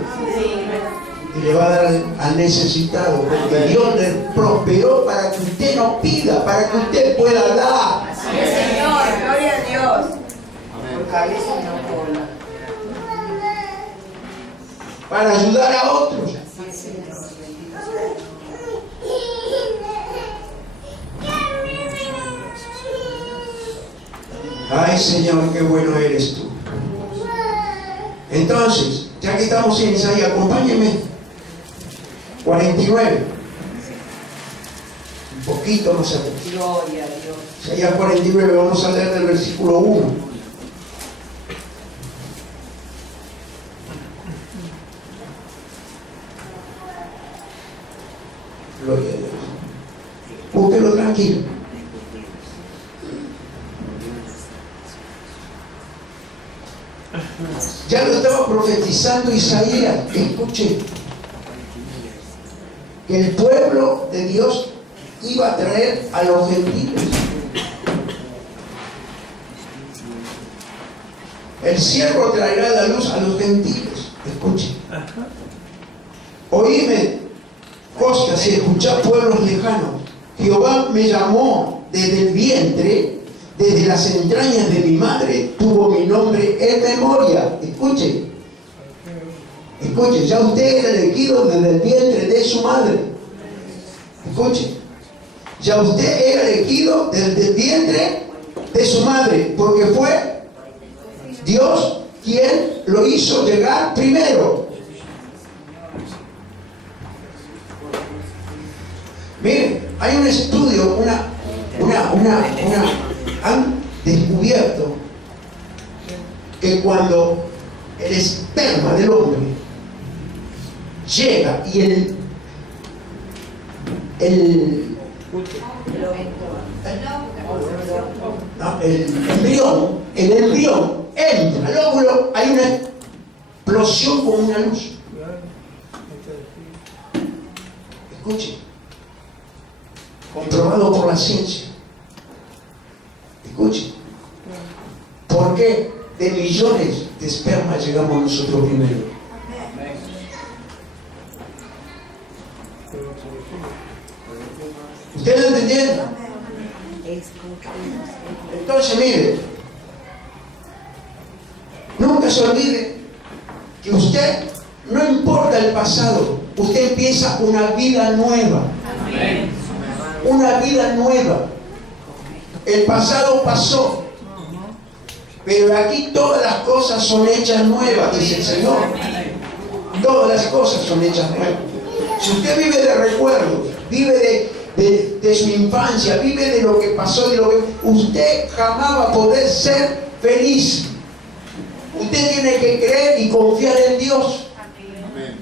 Y le va a dar al necesitado, porque Dios le prosperó para que usted no pida, para que usted pueda dar. Así es, Señor, gloria a Dios. Por cabeza no cola. Para ayudar a otros. Ay, Señor, qué bueno eres tú. Entonces, ya que estamos en Isaías, acompáñenme. 49. Un poquito, no sé. Gloria a Dios. Isaías 49, vamos a leer del versículo 1. Gloria a Dios. Búsquelo tranquilo. Ya lo estaba profetizando Isaías. Escuche, que el pueblo de Dios iba a traer a los gentiles. El siervo traerá la luz a los gentiles. Escuche. Oíme, costas, y escuchad pueblos lejanos. Jehová me llamó desde el vientre, desde las entrañas de mi madre, tuvo mi nombre en memoria. Escuche. Escuche, ya usted era elegido desde el vientre de su madre. Escuche. Ya usted era elegido desde el vientre de su madre, porque fue Dios quien lo hizo llegar primero. Miren, hay un estudio, han descubierto que cuando el esperma del hombre llega y el embrión entra al óvulo, hay una explosión como una luz. Escuche, comprobado por la ciencia. Escuche, ¿por qué de millones de espermas llegamos nosotros primero? ¿Ustedes lo entendieron? Entonces, mire, nunca se olvide que usted, no importa el pasado, usted empieza una vida nueva. Amén. Una vida nueva. El pasado pasó, pero aquí todas las cosas son hechas nuevas, dice el Señor. Todas las cosas son hechas nuevas. Si usted vive de recuerdos, vive de su infancia, vive de lo que pasó, de lo que usted jamás va a poder ser feliz. Usted tiene que creer y confiar en Dios.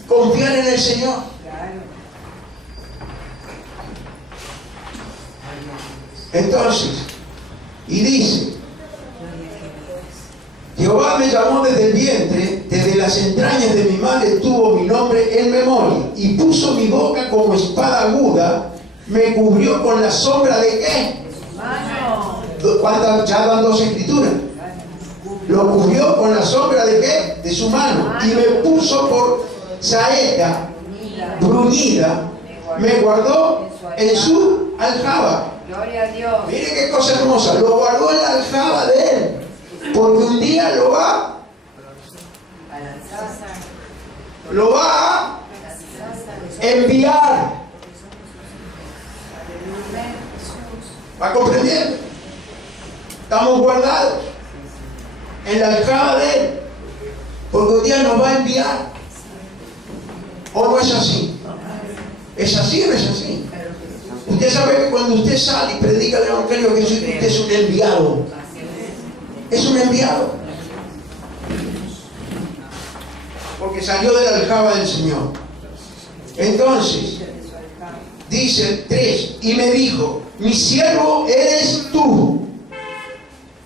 Confiar en el Señor. Entonces, y dice, Jehová me llamó desde el vientre, desde las entrañas de mi madre tuvo mi nombre en memoria, y puso mi boca como espada aguda, me cubrió con la sombra de ¿qué? ¿Cuántas? Ya van dos escrituras. Lo cubrió con la sombra de ¿qué? De su mano, y me puso por saeta bruñida, me guardó en su aljaba. Gloria a Dios. Mire qué cosa hermosa, lo guardó en la aljaba de él, porque un día lo va a enviar. ¿Va comprendiendo? Estamos guardados en la aljaba de él, porque un día nos va a enviar. ¿O no es así? ¿Es así o no es así? Usted sabe que cuando usted sale y predica el evangelio, que usted es un enviado. Es un enviado. porque salió de la aljaba del Señor. Entonces, dice el 3, y me dijo, mi siervo eres tú,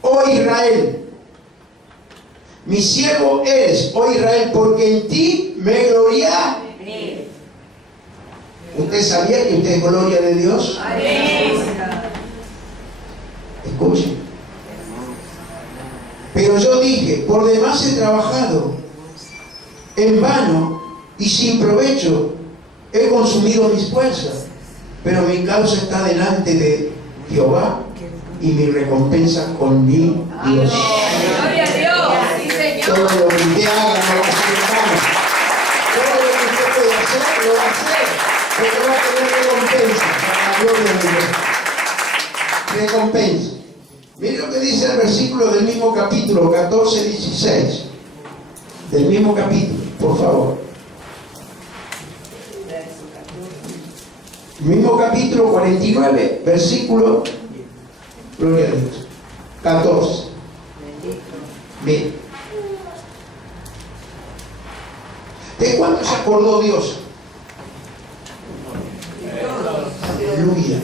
oh Israel. Mi siervo eres, oh Israel, porque en ti me gloria. ¿Usted sabía que usted es gloria de Dios? Escuchen. Pero yo dije, por demás he trabajado, en vano y sin provecho he consumido mis fuerzas, pero mi causa está delante de Jehová y mi recompensa con mi Dios. Gloria a Dios. Sí, Señor. Todo lo que usted haga no va a ser en vano. Todo lo que usted puede hacer, lo va a hacer, porque va a tener recompensa para la gloria de Dios. Recompensa. Mire lo que dice el versículo del mismo capítulo 14-16. Del mismo capítulo, por favor. Mismo capítulo 49, versículo, gloria a Dios, 14. Mire. ¿De cuánto se acordó Dios? Aleluya.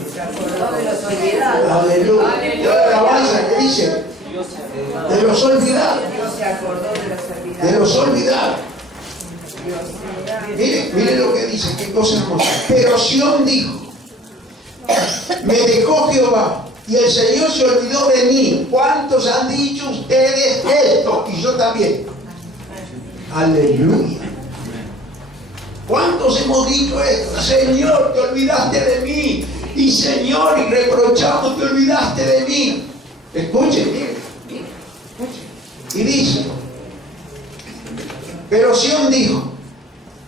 Aleluya. La alabanza que dice, de los olvidados. De los olvidados. Mire lo que dice, qué cosa hermosa. Pero Sión dijo, me dejó Jehová y el Señor se olvidó de mí. ¿Cuántos han dicho ustedes esto? Y yo también. Aleluya. ¿Cuántos hemos dicho esto? Señor, te olvidaste de mí. Y Señor, y reprochamos, te olvidaste de mí. Escuchen, miren, escuchen. Y dice, pero Sión dijo,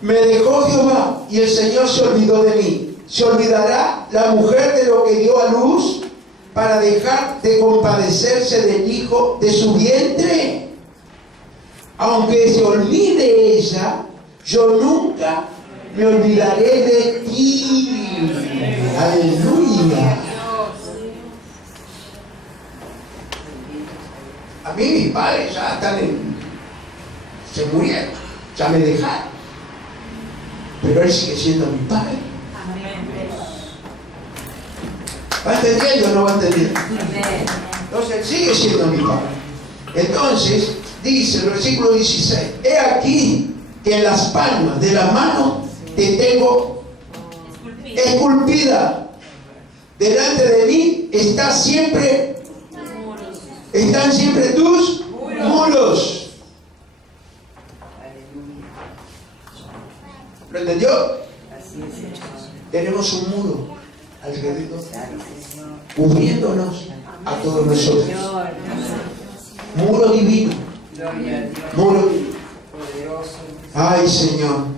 me dejó Jehová y el Señor se olvidó de mí. ¿Se olvidará la mujer de lo que dio a luz para dejar de compadecerse del hijo de su vientre? Aunque se olvide ella, yo nunca me olvidaré de ti. Aleluya. A mí mis padres ya están se murieron, ya me dejaron. Pero él sigue siendo mi padre. ¿Va entendiendo o no va entendiendo? Entonces él sigue siendo mi padre. Entonces, dice el versículo 16, he aquí que en las palmas de la mano te tengo esculpida. Delante de mí están siempre tus muros. ¿Lo entendió? Tenemos un muro alrededor, cubriéndonos a todos nosotros. Muro divino. Muro divino. Ay, Señor.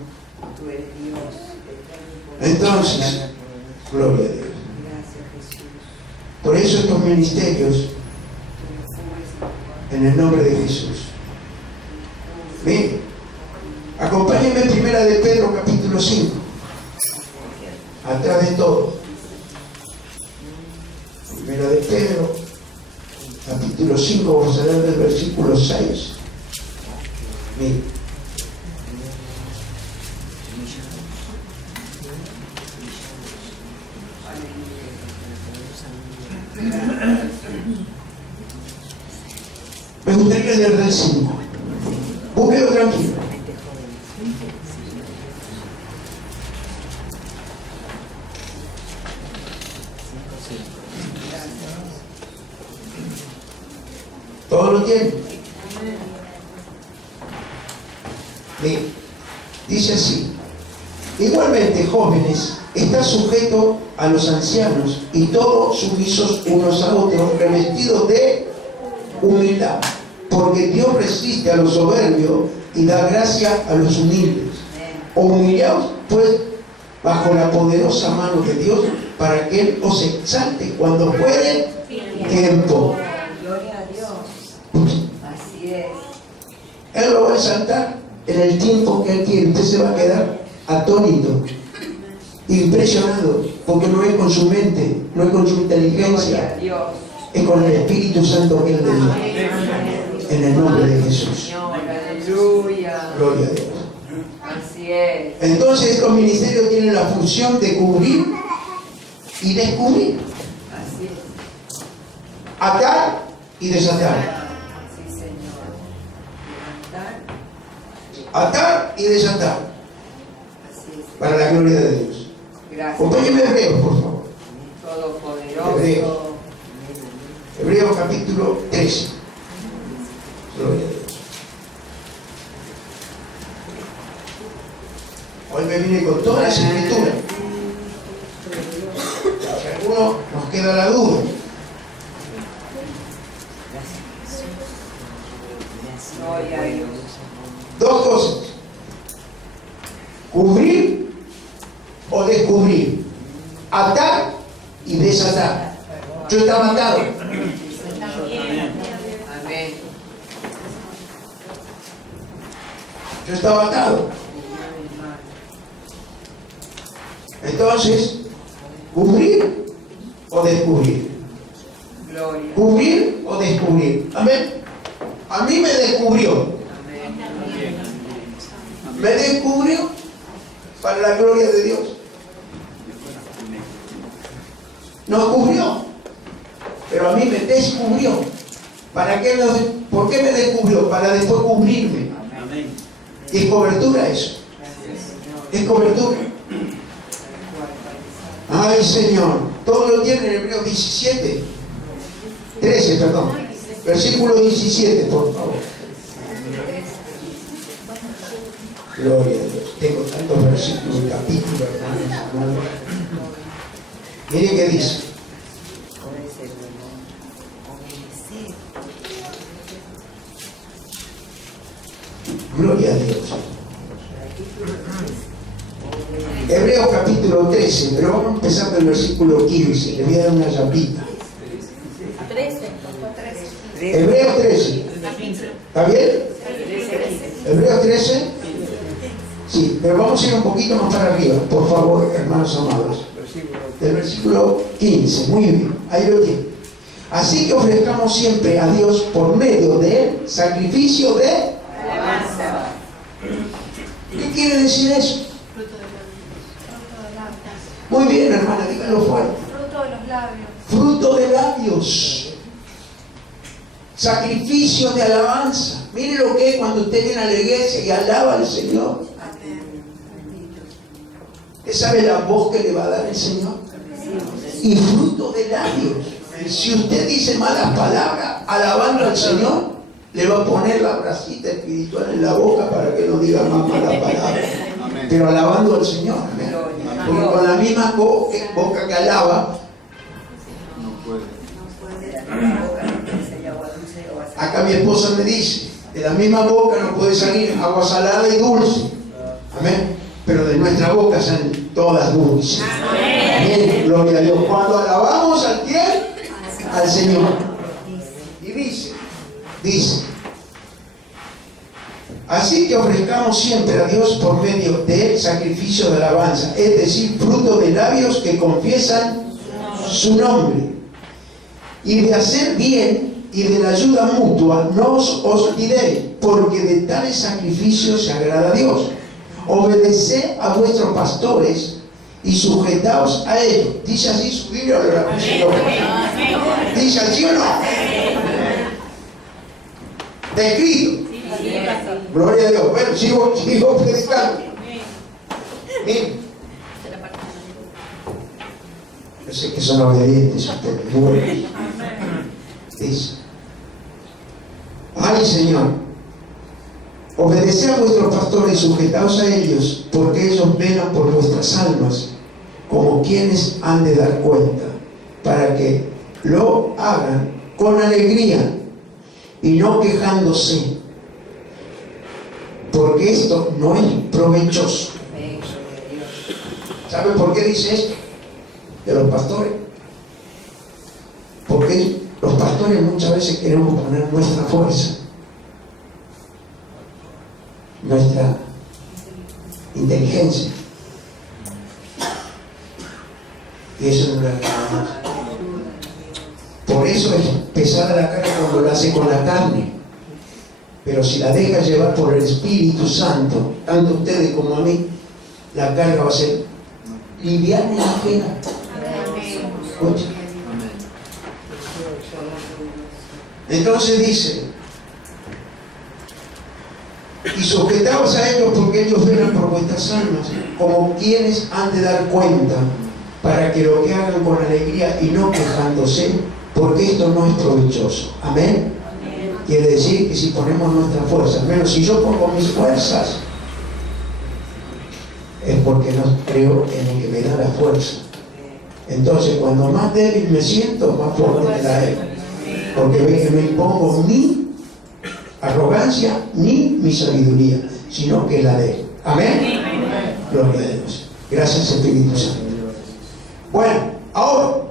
Entonces, gloria a Dios. Por eso estos ministerios, en el nombre de Jesús. Miren, acompáñenme en Primera de Pedro, capítulo 5. Atrás de todo. Primera de Pedro, capítulo 5, vamos a leer del versículo 6. Miren. Me gustaría leer del 5. Búsquelo tranquilo. ¿Todo lo tienen? Bien. Dice así: igualmente, jóvenes, está sujeto a los ancianos y todos sumisos unos a otros, revestidos de humildad, porque Dios resiste a los soberbios y da gracia a los humildes. Humillaos pues bajo la poderosa mano de Dios, para que Él os exalte cuando fuere tiempo. Gloria a Dios. Así es. Él lo va a exaltar en el tiempo que Él quiere. Usted se va a quedar atónito, impresionado, porque no es con su mente, no es con su inteligencia, es con el Espíritu Santo que Él le dio. En el nombre de Jesús. Aleluya. Gloria a Dios. Así es. Entonces estos ministerios tienen la función de cubrir y descubrir, Así es. atar y desatar, Sí, Señor. Levantar. atar y desatar, Así es. para la gloria de Dios. Gracias. Acompáñenme Hebreos, por favor. Todopoderoso. Hebreos capítulo 13. Gloria a Dios. Hoy me vine con todas las escrituras. Si alguno nos queda la duda. Gloria a Dios. Dos cosas. Cubrir o descubrir. Atar y desatar. Yo estaba atado. Amén. Yo estaba atado. Entonces, cubrir o descubrir. Gloria. Cubrir o descubrir. Amén. A mí me descubrió. Amén. Me descubrió para la gloria de Dios. Nos cubrió, pero a mí me descubrió. ¿Para qué ¿Por qué me descubrió? Para después cubrirme. Y es cobertura eso. Es cobertura. Ay, Señor. Todo lo tiene en Hebreos 13, perdón. Versículo 17, por favor. Gloria a Dios. Tengo tantos versículos y capítulos, hermanos. Miren qué dice. Gloria a Dios. Hebreos capítulo 13, pero vamos empezando el versículo 15. Le voy a dar una llapita. 13. Hebreos 13. ¿Está bien? Hebreos 13. Sí, pero vamos a ir un poquito más para arriba, por favor, hermanos amados. Del versículo 15. Muy bien, ahí lo tiene. Así que ofrezcamos siempre a Dios por medio del sacrificio de Alabanza. ¿Qué quiere decir eso? Muy bien, hermana, díganlo fuerte. Fruto de los labios. Fruto de labios. Sacrificio de alabanza. Mire lo que es cuando usted viene a la iglesia y alaba al Señor. ¿Usted sabe la voz que le va a dar el Señor? Y fruto de labios. Si usted dice malas palabras alabando al Señor, le va a poner la bracita espiritual en la boca para que no diga más malas palabras. Pero alabando al Señor. Amén. Porque con la misma boca que alaba, acá mi esposa me dice, de la misma boca no puede salir agua salada y dulce. Amén. Pero de nuestra boca salen todas dulces. Amén. Gloria a Dios. Cuando alabamos al quién, al Señor. Y dice, así que ofrezcamos siempre a Dios por medio del sacrificio de alabanza, es decir, fruto de labios que confiesan su nombre. Y de hacer bien y de la ayuda mutua no os olvidéis, porque de tales sacrificios se agrada a Dios. Obedeced a vuestros pastores y sujetaos a ellos. ¿Dice así su Biblia o la pusieron? ¿Dice así o no? Está escrito. Gloria a Dios. Bueno, sigo predicando. Miren. Yo sé que son obedientes ustedes. Bueno. Dice. Ay, Señor. Obedeced a vuestros pastores y sujetaos a ellos, porque ellos velan por vuestras almas, como quienes han de dar cuenta, para que lo hagan con alegría y no quejándose, porque esto no es provechoso. ¿Sabe por qué dice esto? De los pastores. Porque los pastores muchas veces queremos poner nuestra fuerza, nuestra inteligencia, y eso no la queremos. Por eso es pesada la carne cuando la hace con la carne, Pero si la dejas llevar por el Espíritu Santo, tanto ustedes como a mí, la carga va a ser liviana y ligera. Escucha. Entonces dice, y sujetaos a ellos porque ellos velan por vuestras almas, como quienes han de dar cuenta, para que lo que hagan con alegría y no quejándose, porque esto no es provechoso. Amén. Quiere decir que si ponemos nuestra fuerza, al menos si yo pongo mis fuerzas, es porque no creo en el que me da la fuerza. Entonces, cuando más débil me siento, más fuerte me da Él. Porque ve que no impongo ni arrogancia ni mi sabiduría, sino que la de Él. Amén. Gloria a Dios. Gracias, Espíritu Santo. Bueno, ahora,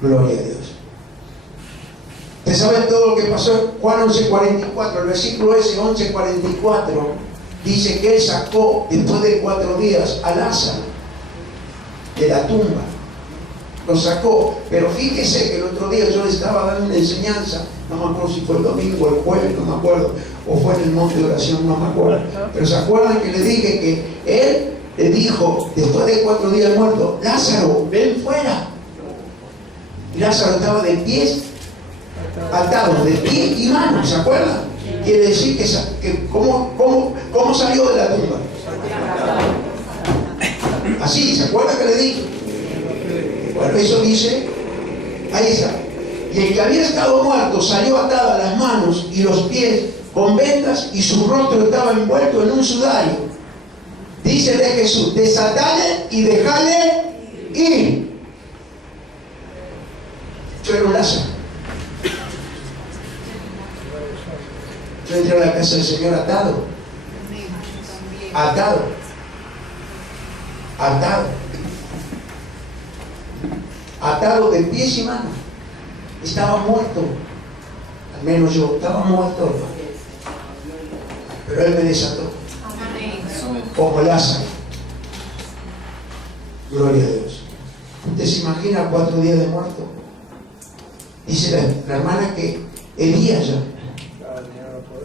gloria a Dios. Ustedes saben todo lo que pasó. Juan 11:44, el versículo ese 11:44 dice que Él sacó después de 4 días a Lázaro de la tumba. Lo sacó, pero fíjese que el otro día yo le estaba dando una enseñanza, no me acuerdo si fue el domingo o el jueves, no me acuerdo, o fue en el monte de oración, no me acuerdo, pero se acuerdan que le dije que Él le dijo, después de 4 días muerto, Lázaro, ven fuera. Y Lázaro estaba de pies, atado, de pie y mano, ¿se acuerdan? Quiere decir que ¿cómo salió de la tumba? Así, ¿se acuerdan que le dije? Bueno, eso dice, ahí está. Y el que había estado muerto salió atado a las manos y los pies con vendas y su rostro estaba envuelto en un sudario. Dice de Jesús, desatale y dejale ir. Yo era un Lázaro. Yo entré a la casa del Señor atado. Atado. Atado. Atado de pies y manos. Estaba muerto. Al menos yo estaba muerto. Pero Él me desató. Como Lázaro. Gloria a Dios. ¿Usted se imagina 4 días de muerto? Dice la hermana que Elías ya.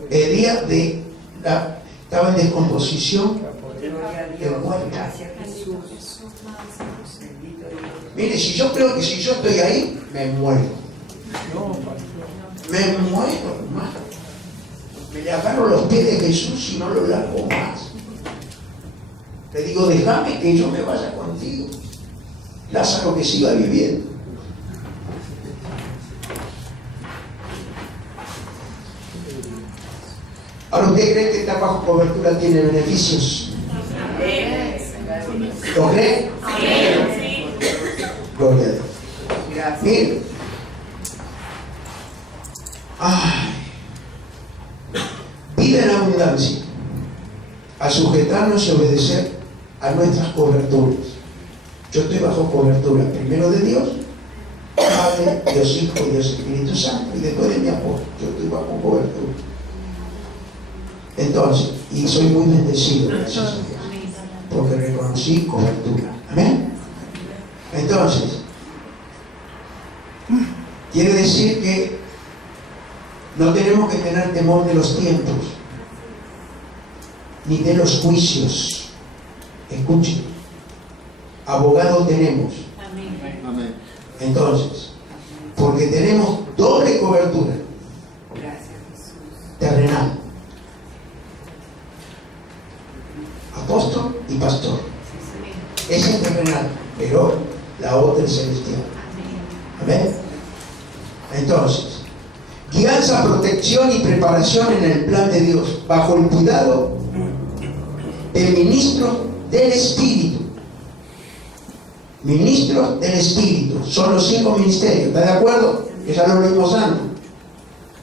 Elías estaba en descomposición del cuerpo. Mire, si yo creo que si yo estoy ahí, me muero. Me muero, hermano. Me le agarro los pies de Jesús y no lo largo más. Le digo, déjame que yo me vaya contigo. Lázaro que siga viviendo. Ahora, ¿usted cree que esta bajo cobertura tiene beneficios? ¿Lo cree? Gloria a Dios. Mire. Vida en abundancia. A sujetarnos y obedecer a nuestras coberturas. Yo estoy bajo cobertura, primero de Dios, Padre, Dios Hijo, Dios Espíritu Santo, y después de mi apóstol. Yo estoy bajo cobertura. Entonces, y soy muy bendecido, gracias a Dios, porque reconocí cobertura. Amén. Entonces, quiere decir que no tenemos que tener temor de los tiempos, ni de los juicios. Escuchen, abogado tenemos. Amén. Entonces, porque tenemos doble cobertura terrenal, apóstol y pastor. Esa es terrenal, pero la otra es celestial. Amén. Entonces, guianza, protección y preparación en el plan de Dios, bajo el cuidado del ministro del Espíritu. Ministros del Espíritu. Son los 5 ministerios. ¿Está de acuerdo? Que ya lo leímos antes.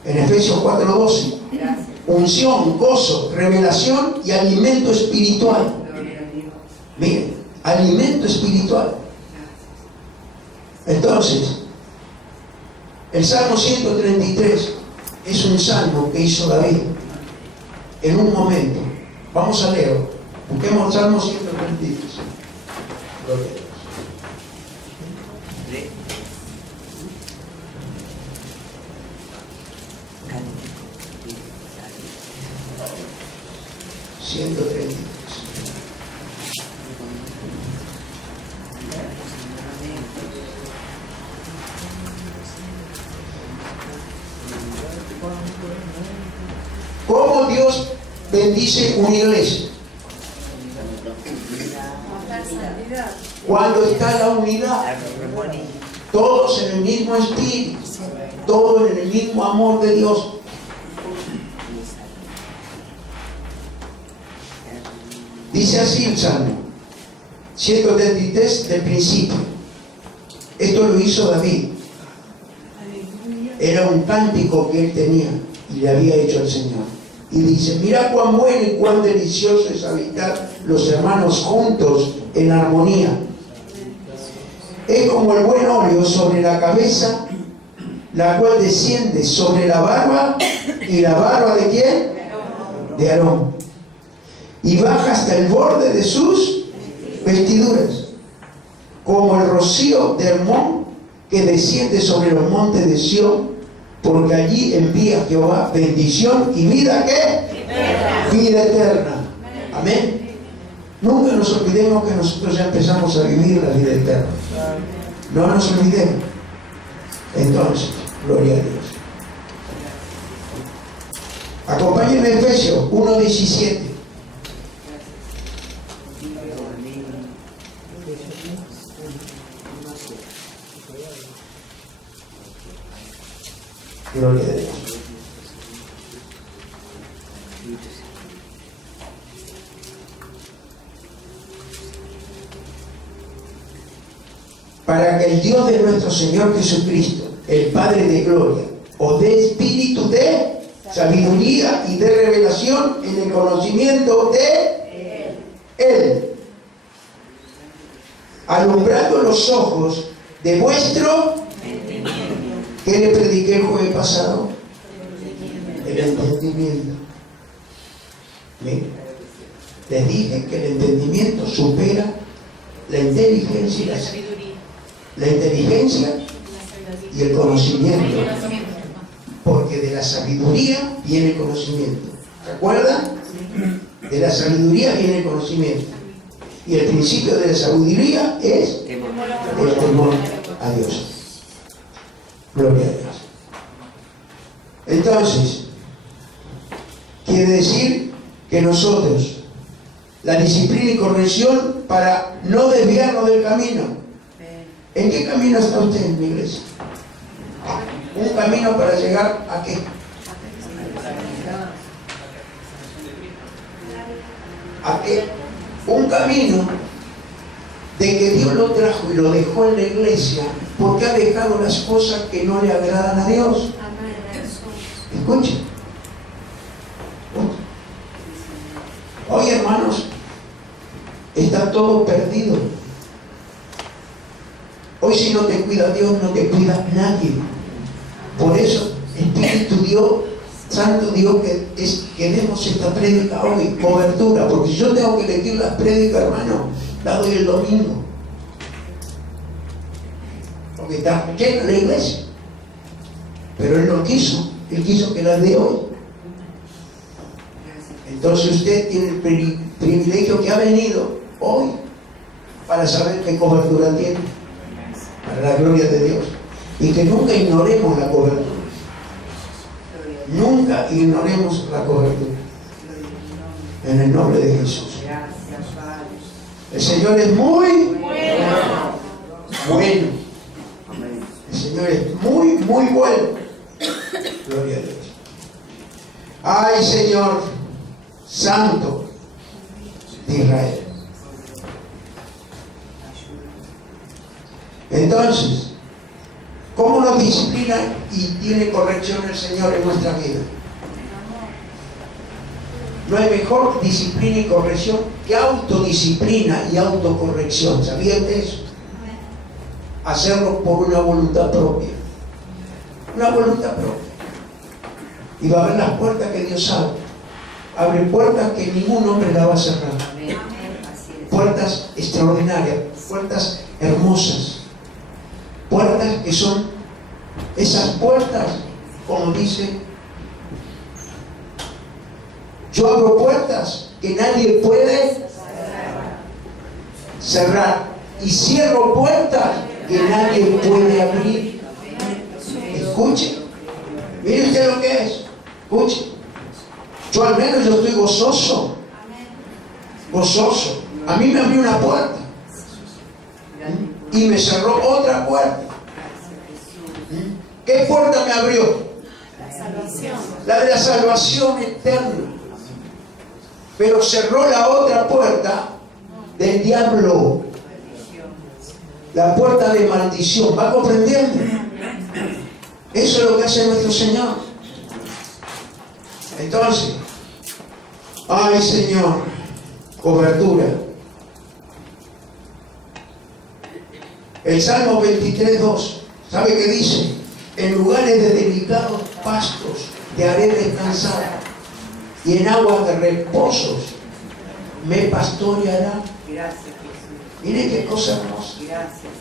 En Efesios 4:12. Unción, gozo, revelación y alimento espiritual. Miren, alimento espiritual. Entonces, el Salmo 133 es un salmo que hizo David en un momento. Vamos a leerlo. Busquemos el Salmo 133. Gloria a Dios. 133. ¿Cómo Dios bendice una iglesia? Cuando está la unidad, todos en el mismo espíritu, todos en el mismo amor de Dios. Dice así el Salmo 133 del principio. Esto lo hizo David. Era un cántico que él tenía y le había hecho al Señor. Y dice: mira cuán bueno y cuán delicioso es habitar los hermanos juntos en armonía. Es como el buen óleo sobre la cabeza, la cual desciende sobre la barba. ¿Y la barba de quién? De Aarón. Y baja hasta el borde de sus vestiduras, como el rocío de Hermón que desciende sobre los montes de Sión, porque allí envía Jehová bendición y vida, ¿qué? Eterna. Vida eterna. Amén. Nunca nos olvidemos que nosotros ya empezamos a vivir la vida eterna. No nos olvidemos. Entonces, gloria a Dios. Acompáñenme a Efesios 1:17. Gloria a Dios. Para que el Dios de nuestro Señor Jesucristo, el Padre de gloria, os dé espíritu de sabiduría y de revelación en el conocimiento de Él, alumbrando los ojos de vuestro entendimiento. ¿Qué le prediqué el jueves pasado? El entendimiento. ¿Bien? Les dije que el entendimiento supera la inteligencia y la inteligencia y el conocimiento. Porque de la sabiduría viene el conocimiento. ¿Recuerdan? De la sabiduría viene el conocimiento. Y el principio de la sabiduría es el temor a Dios. Gloria a Dios. Entonces, quiere decir que nosotros, la disciplina y corrección para no desviarnos del camino. ¿En qué camino está usted en mi iglesia? Un camino para llegar ¿a qué? ¿A qué? Un camino de que Dios lo trajo y lo dejó en la iglesia porque ha dejado las cosas que no le agradan a Dios. Escuchen. Hoy, hermanos, está todo perdido. Hoy, si no te cuida Dios, no te cuida nadie. Por eso, Espíritu Dios, Santo Dios, que demos esta prédica hoy, cobertura, porque si yo tengo que elegir las prédicas, hermano, la doy el domingo. Porque está llena la iglesia. Pero Él no quiso, Él quiso que las dé hoy. Entonces usted tiene el privilegio que ha venido hoy para saber qué cobertura tiene, para la gloria de Dios. Y que nunca ignoremos la cobertura. Nunca ignoremos la cobertura. En el nombre de Jesús. El Señor es muy bueno. El Señor es muy bueno. Gloria a Dios. Ay, Señor Santo de Israel. Entonces, ¿cómo nos disciplina y tiene corrección el Señor en nuestra vida? No hay mejor disciplina y corrección que autodisciplina y autocorrección. ¿Sabían de eso? Hacerlo por una voluntad propia. Una voluntad propia. Y va a haber las puertas que Dios abre. Abre puertas que ningún hombre la va a cerrar. Puertas extraordinarias, puertas hermosas. Puertas que son esas puertas, como dice, yo abro puertas puertas que nadie puede cerrar. Y cierro puertas que nadie puede abrir. Escuche. Mire usted lo que es. Escuche. Yo al menos yo estoy gozoso. Gozoso. A mí me abrió una puerta. Y me cerró otra puerta. ¿Qué puerta me abrió? La de la salvación eterna. Pero cerró la otra puerta del diablo. La puerta de maldición. ¿Va comprendiendo? Eso es lo que hace nuestro Señor. Entonces, ay Señor, cobertura. El Salmo 23:2, ¿sabe qué dice? En lugares de delicados pastos te haré descansar, y en aguas de reposos me pastoreará. Gracias, Jesús. Mire qué cosa hermosa. Gracias.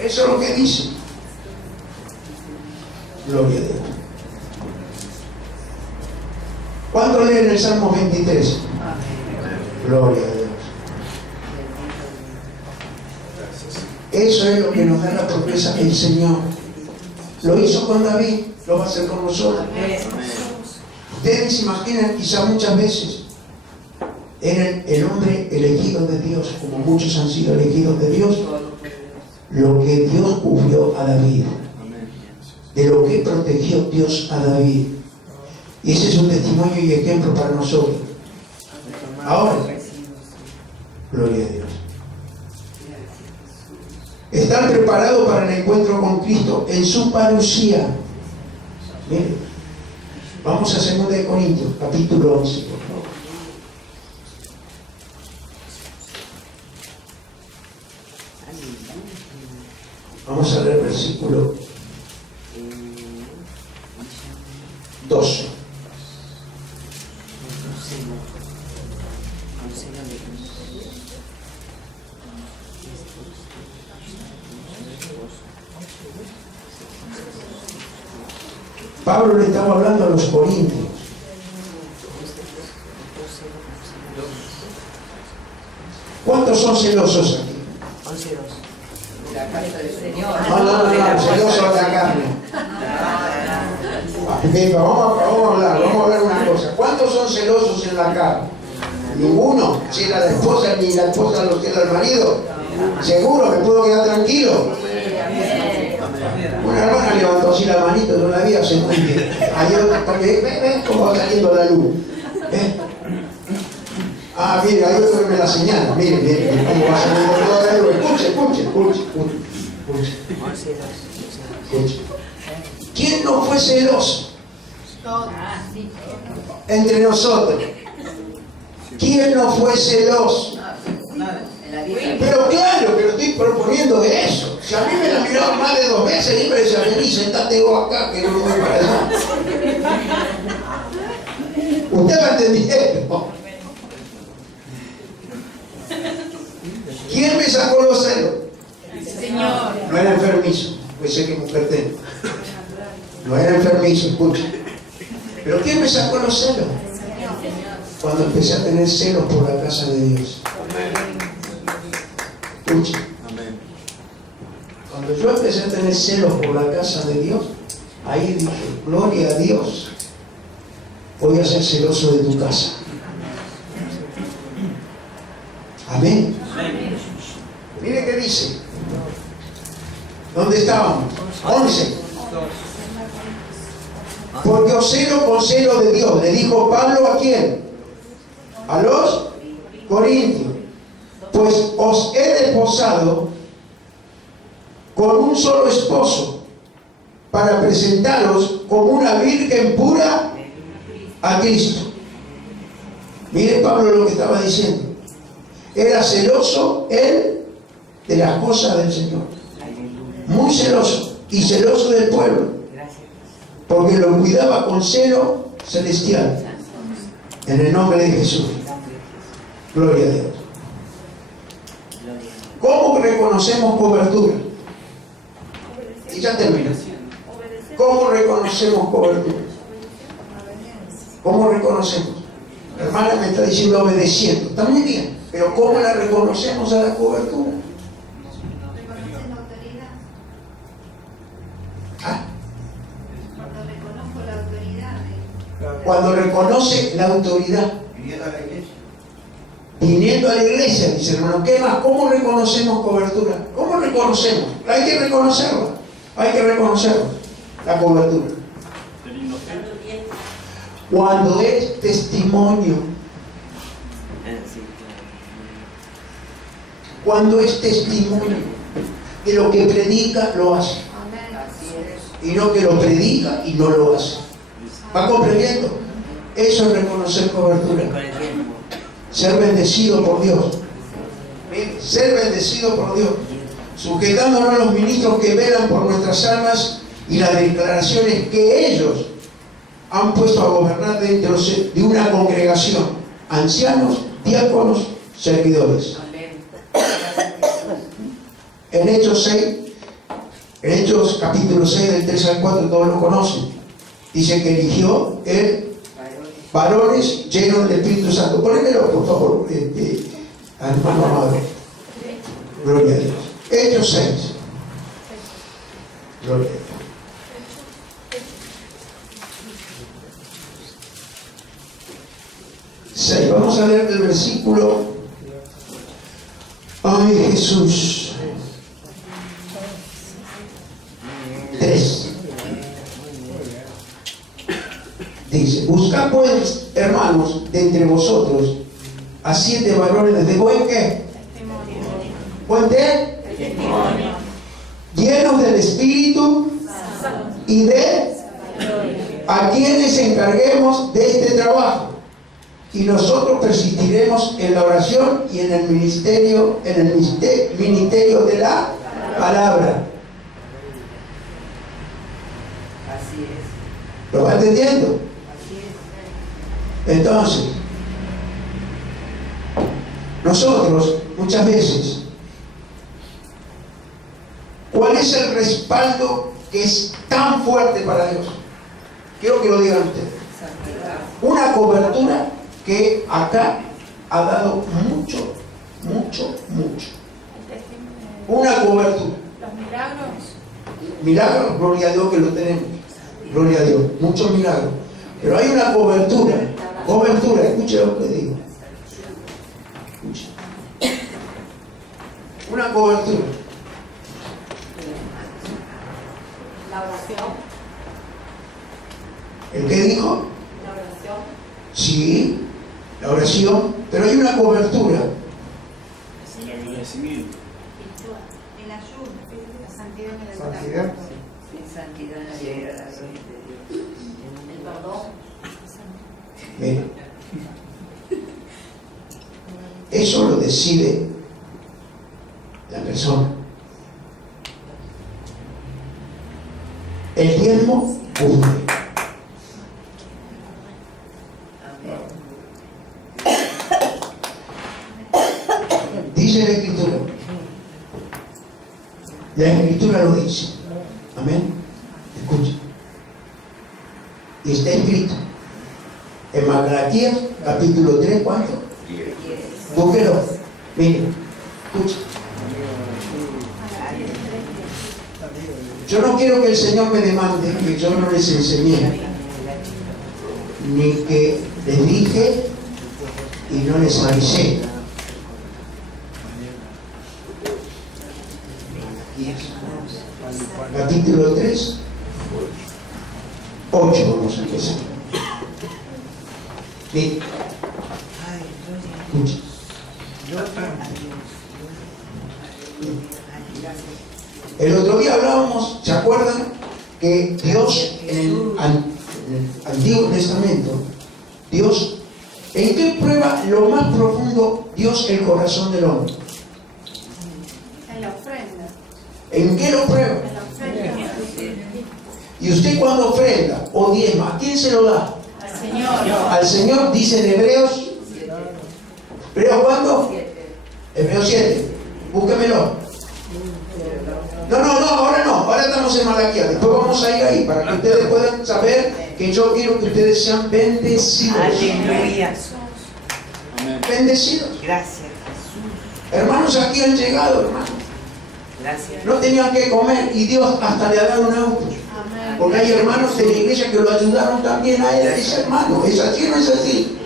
Eso es lo que dice. Gloria a Dios. ¿Cuánto leen el Salmo 23? Gloria a Dios. Eso es lo que nos da la promesa el Señor. Lo hizo con David, lo va a hacer con nosotros. Ustedes se imaginan, quizá muchas veces, eran el hombre elegido de Dios, como muchos han sido elegidos de Dios, lo que Dios cubrió a David, de lo que protegió Dios a David. Y ese es un testimonio y ejemplo para nosotros. Ahora, gloria a Dios. Estar preparado para el encuentro con Cristo en su parusía. Miren, vamos a 2 de Corintios, capítulo 11, por favor. Vamos a leer el versículo 12. Pablo le estaba hablando a los corintios. ¿Cuántos son celosos aquí? 11:2. La casa del Señor. No, celosos de la carne. Venga, vamos a hablar una cosa. ¿Cuántos son celosos en la carne? Ninguno. Si era la esposa, ni la esposa lo tiene el marido. Seguro, me puedo quedar tranquilo. Una hermana levantó así la manito, no la vi hace muy bien. Hay otra, porque ven cómo va saliendo la luz. Ah, mire, hay otro que me la señala. Mire cómo va saliendo toda la luz. Escuche. ¿Quién no fue celoso? Entre nosotros. ¿Quién no fue celoso? Pero claro, pero estoy proponiendo de eso. Si a mí me la miraron más de 2 veces, siempre decía, vení, sentate vos acá, que no me voy para allá. Usted va entendiendo. ¿Quién me sacó los celos? Señor. No era enfermizo, pues sé que mujer tengo. No era enfermizo, escucha. ¿Pero quién me sacó los celos? Cuando empecé a tener celos por la casa de Dios. Escucha. Cuando yo empecé a tener celos por la casa de Dios, ahí dije, gloria a Dios, voy a ser celoso de tu casa. Amén. Mire qué dice. ¿Dónde estábamos? 11. Porque os celo con celo de Dios. Le dijo Pablo a quién? A los corintios. Pues os he desposado con un solo esposo para presentaros como una virgen pura a Cristo. Mire Pablo lo que estaba diciendo. Era celoso él de las cosas del Señor. Muy celoso. Y celoso del pueblo. Porque lo cuidaba con celo celestial. En el nombre de Jesús. Gloria a Dios. ¿Cómo reconocemos cobertura? Y ya termino. ¿Cómo reconocemos cobertura? ¿Cómo reconocemos? La hermana me está diciendo obedeciendo. Está muy bien, pero ¿cómo la reconocemos a la cobertura? ¿Reconocen la autoridad? ¿Ah? Cuando reconozco la autoridad. Cuando reconoce la autoridad. Viniendo a la iglesia, dice hermano, ¿qué más? ¿Cómo reconocemos cobertura? ¿Cómo reconocemos? Hay que reconocerla. Hay que reconocerla, la cobertura. Cuando es testimonio. Cuando es testimonio de lo que predica, lo hace. Amén. Y no que lo predica y no lo hace. ¿Va comprendiendo? Eso es reconocer cobertura. Ser bendecido por Dios. Ser bendecido por Dios. Sujetándonos a los ministros que velan por nuestras almas y las declaraciones que ellos han puesto a gobernar dentro de una congregación. Ancianos, diáconos, servidores. En Hechos capítulo 6 del 3 al 4 todos lo conocen. Dice que eligió él varones llenos del Espíritu Santo. Ponémelo, por favor, hermano amado. Gloria a Dios. Hechos 6. Gloria a Dios. Vamos a leer el versículo. Ay, Jesús. 3. Dice: buscad pues, hermanos, de entre vosotros a 7 varones de buen ¿qué? ¿Buen qué? Llenos del Espíritu y de a quienes encarguemos de este trabajo. Y nosotros persistiremos en la oración y en el ministerio de la palabra. Así es. ¿Lo va entendiendo? Así es. Entonces, nosotros muchas veces, ¿cuál es el respaldo que es tan fuerte para Dios? Quiero que lo digan ustedes. Una cobertura que acá ha dado mucho. Una cobertura. Los milagros. Milagros, gloria a Dios que lo tenemos. Gloria a Dios, muchos milagros. Pero hay una cobertura. Escuche lo que digo. Escuche. Una cobertura. La oración. ¿El qué dijo? La oración. Sí, la oración, pero hay una cobertura. El agradecimiento. El ayuno. La santidad en el Santidad. Sin santidad nadie verá la gloria de Dios. El perdón. Mira, eso lo decide la persona. El diezmo cubre. Dice la Escritura. La Escritura lo dice. Amén. Escucha. Y está escrito en Malaquías capítulo 3, ¿cuánto? 10. Búsquelo. Mire, escucha. Yo no quiero que el Señor me demande que yo no les enseñé, ni que les dije y no les avisé. Capítulo 3, 8 vamos a empezar. Mire, escucha. El otro día hablábamos, ¿se acuerdan? Que Dios en el Antiguo Testamento, Dios, ¿en qué prueba lo más profundo Dios el corazón del hombre? En la ofrenda. ¿En qué lo prueba? En la ofrenda. Y usted cuando ofrenda o diezma, ¿a quién se lo da? Al Señor. Al Señor, dice en Hebreos. ¿Hebreos cuándo? Hebreos 7. Búsquemelo. No, ahora no. Ahora estamos en Malaquías. Después vamos a ir ahí para que ustedes puedan saber que yo quiero que ustedes sean bendecidos. Aleluya. Amén. Bendecidos. Gracias, Jesús. Hermanos aquí han llegado, hermanos. Gracias. No tenían que comer y Dios hasta le ha dado un auto. Porque hay hermanos de la iglesia que lo ayudaron también a él, ese hermano. ¿Es así o no es así?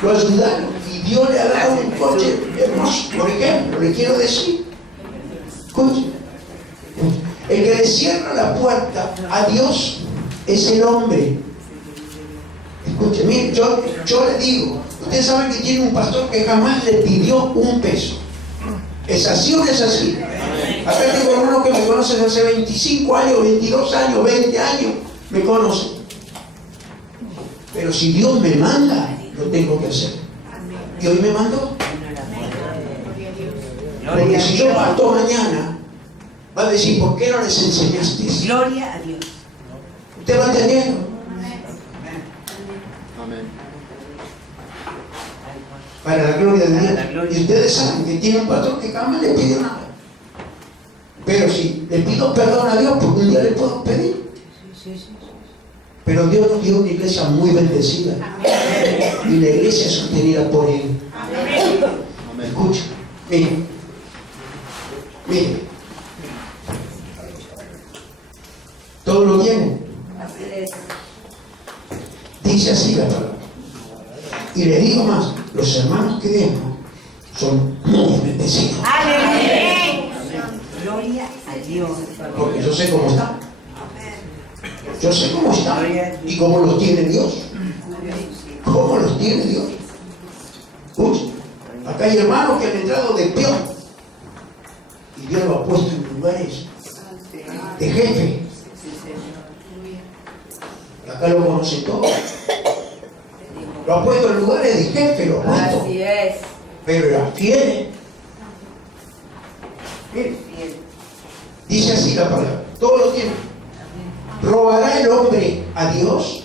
Lo ayudaron y Dios le ha dado un coche hermoso. Por ejemplo, le quiero decir, escuche, el que le cierra la puerta a Dios es el hombre. Escuche, mire, yo le digo, ustedes saben que tiene un pastor que jamás le pidió un peso. ¿Es así o no es así? Acá tengo hermanos que me conocen hace 25 años, 22 años, 20 años, me conocen. Pero si Dios me manda, lo tengo que hacer. Y hoy me mandó. Porque si yo parto mañana, va a decir, ¿por qué no les enseñaste? Gloria a Dios. ¿Usted va entendiendo? Amén. Para la gloria de Para Dios. la gloria. Y ustedes saben que tiene un pastor que jamás le pide nada. Pero si le pido perdón a Dios, porque un día le puedo pedir. Pero Dios nos dio una iglesia muy bendecida. Y la iglesia es sostenida por Él. Amén. Escucha, mire. Mire. ¿Todo lo tienen? Así es. Dice así la palabra. Y le digo más, los hermanos que dejan son muy bendecidos. Aleluya. Gloria a Dios. Porque yo sé cómo están. Yo sé cómo están. Y cómo los tiene Dios. ¿Cómo los tiene Dios? Escucha, acá hay hermanos que han entrado de peor. Y Dios lo ha puesto en lugares de jefe. Acá lo conocen todos. Lo ha puesto en lugares de jefe, lo ha puesto. Así es. Pero las tiene. Mire, dice así la palabra. Todo lo tiene. ¿Robará el hombre a Dios?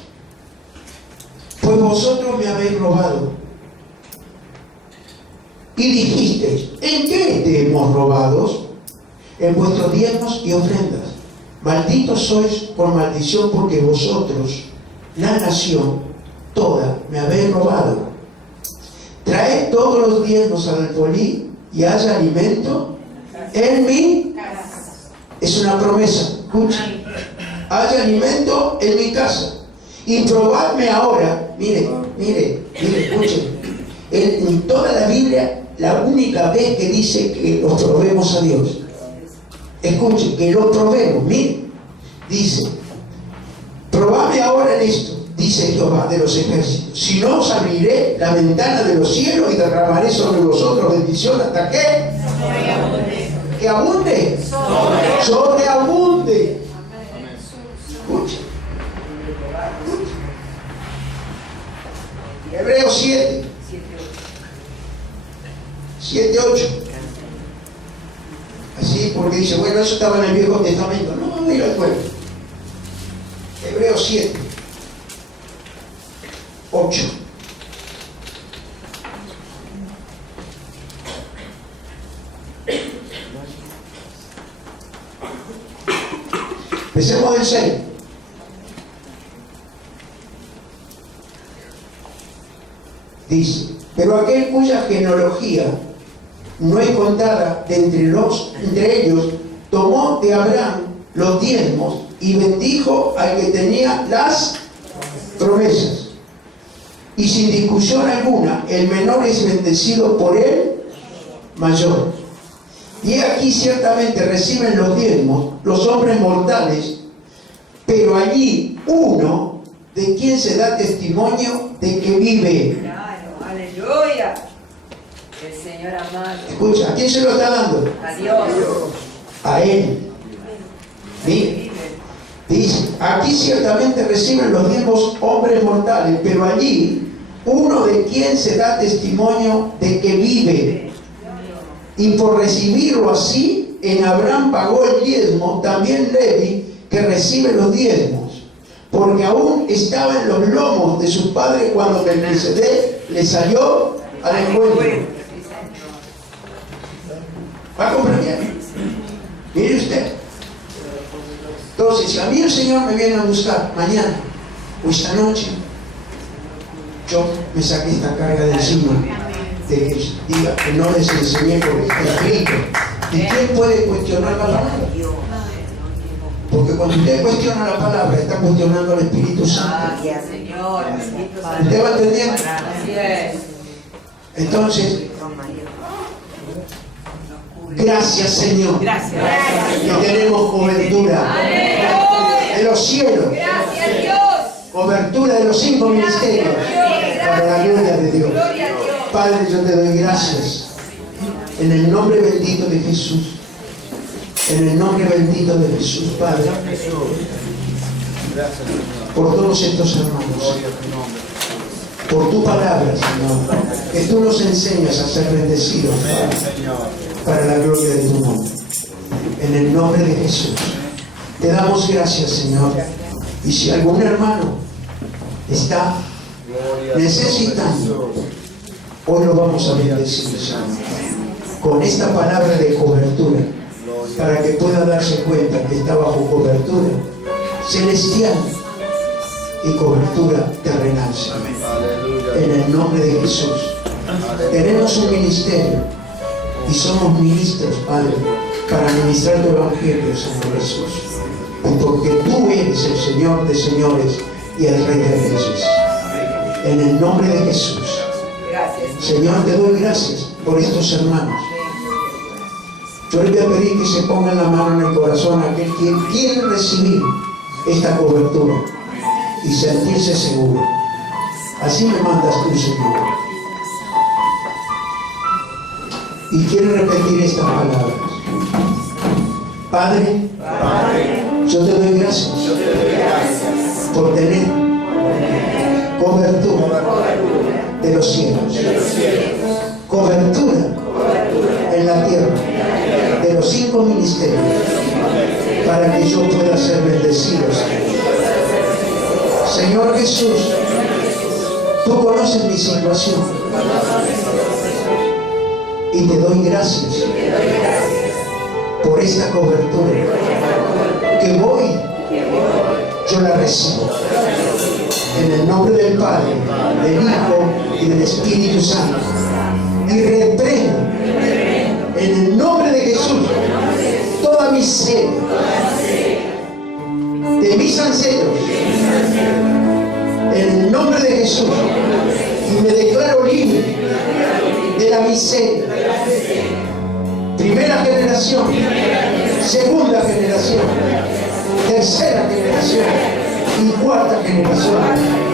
Pues vosotros me habéis robado. Y dijisteis, ¿en qué te hemos robado? En vuestros diezmos y ofrendas. Malditos sois por maldición, porque vosotros, la nación toda, me habéis robado. Traed todos los diezmos al alfolí y haya alimento en mi casa. Es una promesa. Escucha. Haya alimento en mi casa. Y probadme ahora. Mire, escuchen. En toda la Biblia, la única vez que dice que los probemos a Dios. Escuchen, que lo probemos. Mire, dice, probadme ahora en esto, dice Jehová de los ejércitos. Si no, os abriré la ventana de los cielos y derramaré sobre vosotros bendición hasta que abunde. Sobreabunde. Escucha. Hebreos 7, 8. Así, porque dice, bueno, eso estaba en el Viejo Testamento. No, mira el pueblo. Hebreos 7, 8. Empecemos del 6. Dice, pero aquel cuya genealogía no es contada de entre ellos, tomó de Abraham los diezmos y bendijo al que tenía las promesas. Y sin discusión alguna, el menor es bendecido por el mayor. Y aquí ciertamente reciben los diezmos los hombres mortales, pero allí uno de quien se da testimonio de que vive. Claro, aleluya. El Señor amado. Escucha, ¿a quién se lo está dando? A Dios. A Él. Mire, dice, aquí ciertamente reciben los diezmos hombres mortales, pero allí uno de quien se da testimonio de que vive. Y por recibirlo así, en Abraham pagó el diezmo, también Levi, que recibe los diezmos, porque aún estaba en los lomos de su padre cuando Melquisedec le salió al encuentro. ¿Va a comprender? Mire usted. Entonces, si a mí el Señor me viene a buscar mañana o esta noche, yo me saqué esta carga de encima de que diga que no les enseñé porque está escrito. ¿Y quién puede cuestionar la palabra? Porque cuando usted cuestiona la palabra, está cuestionando al Espíritu Santo. ¿Usted va entendiendo? Entonces, gracias, Señor, que tenemos cobertura de los cielos, cobertura de los 5 ministerios para la gloria de Dios. Padre, yo te doy gracias en el nombre bendito de Jesús. En el nombre bendito de Jesús, Padre, por todos estos hermanos, por tu palabra, Señor, que tú nos enseñas a ser bendecidos, Padre, para la gloria de tu nombre. En el nombre de Jesús, te damos gracias, Señor. Y si algún hermano está necesitando, hoy lo vamos a bendecir, Señor, con esta palabra de cobertura, para que pueda darse cuenta que está bajo cobertura celestial y cobertura terrenal. En el nombre de Jesús. Tenemos un ministerio y somos ministros, Padre, para ministrar tu evangelio, Señor Jesús. Y porque tú eres el Señor de señores y el Rey de reyes. En el nombre de Jesús. Señor, te doy gracias por estos hermanos. Yo le voy a pedir que se pongan la mano en el corazón a aquel quien quiere recibir esta cobertura y sentirse seguro. Así me mandas tú, Señor. Y quiero repetir estas palabras. Padre, yo te doy gracias por tener cobertura de los cielos, cobertura en la tierra de los 5 ministerios, para que yo pueda ser bendecido. Señor Jesús, tú conoces mi situación y te doy gracias por esta cobertura que hoy yo la recibo en el nombre del Padre, del Hijo y del Espíritu Santo, y reprendo en el nombre de Jesús toda miseria de mis ancestros, en el nombre de Jesús, y me declaro libre de la miseria. Primera generación, segunda generación, tercera generación y cuarta generación.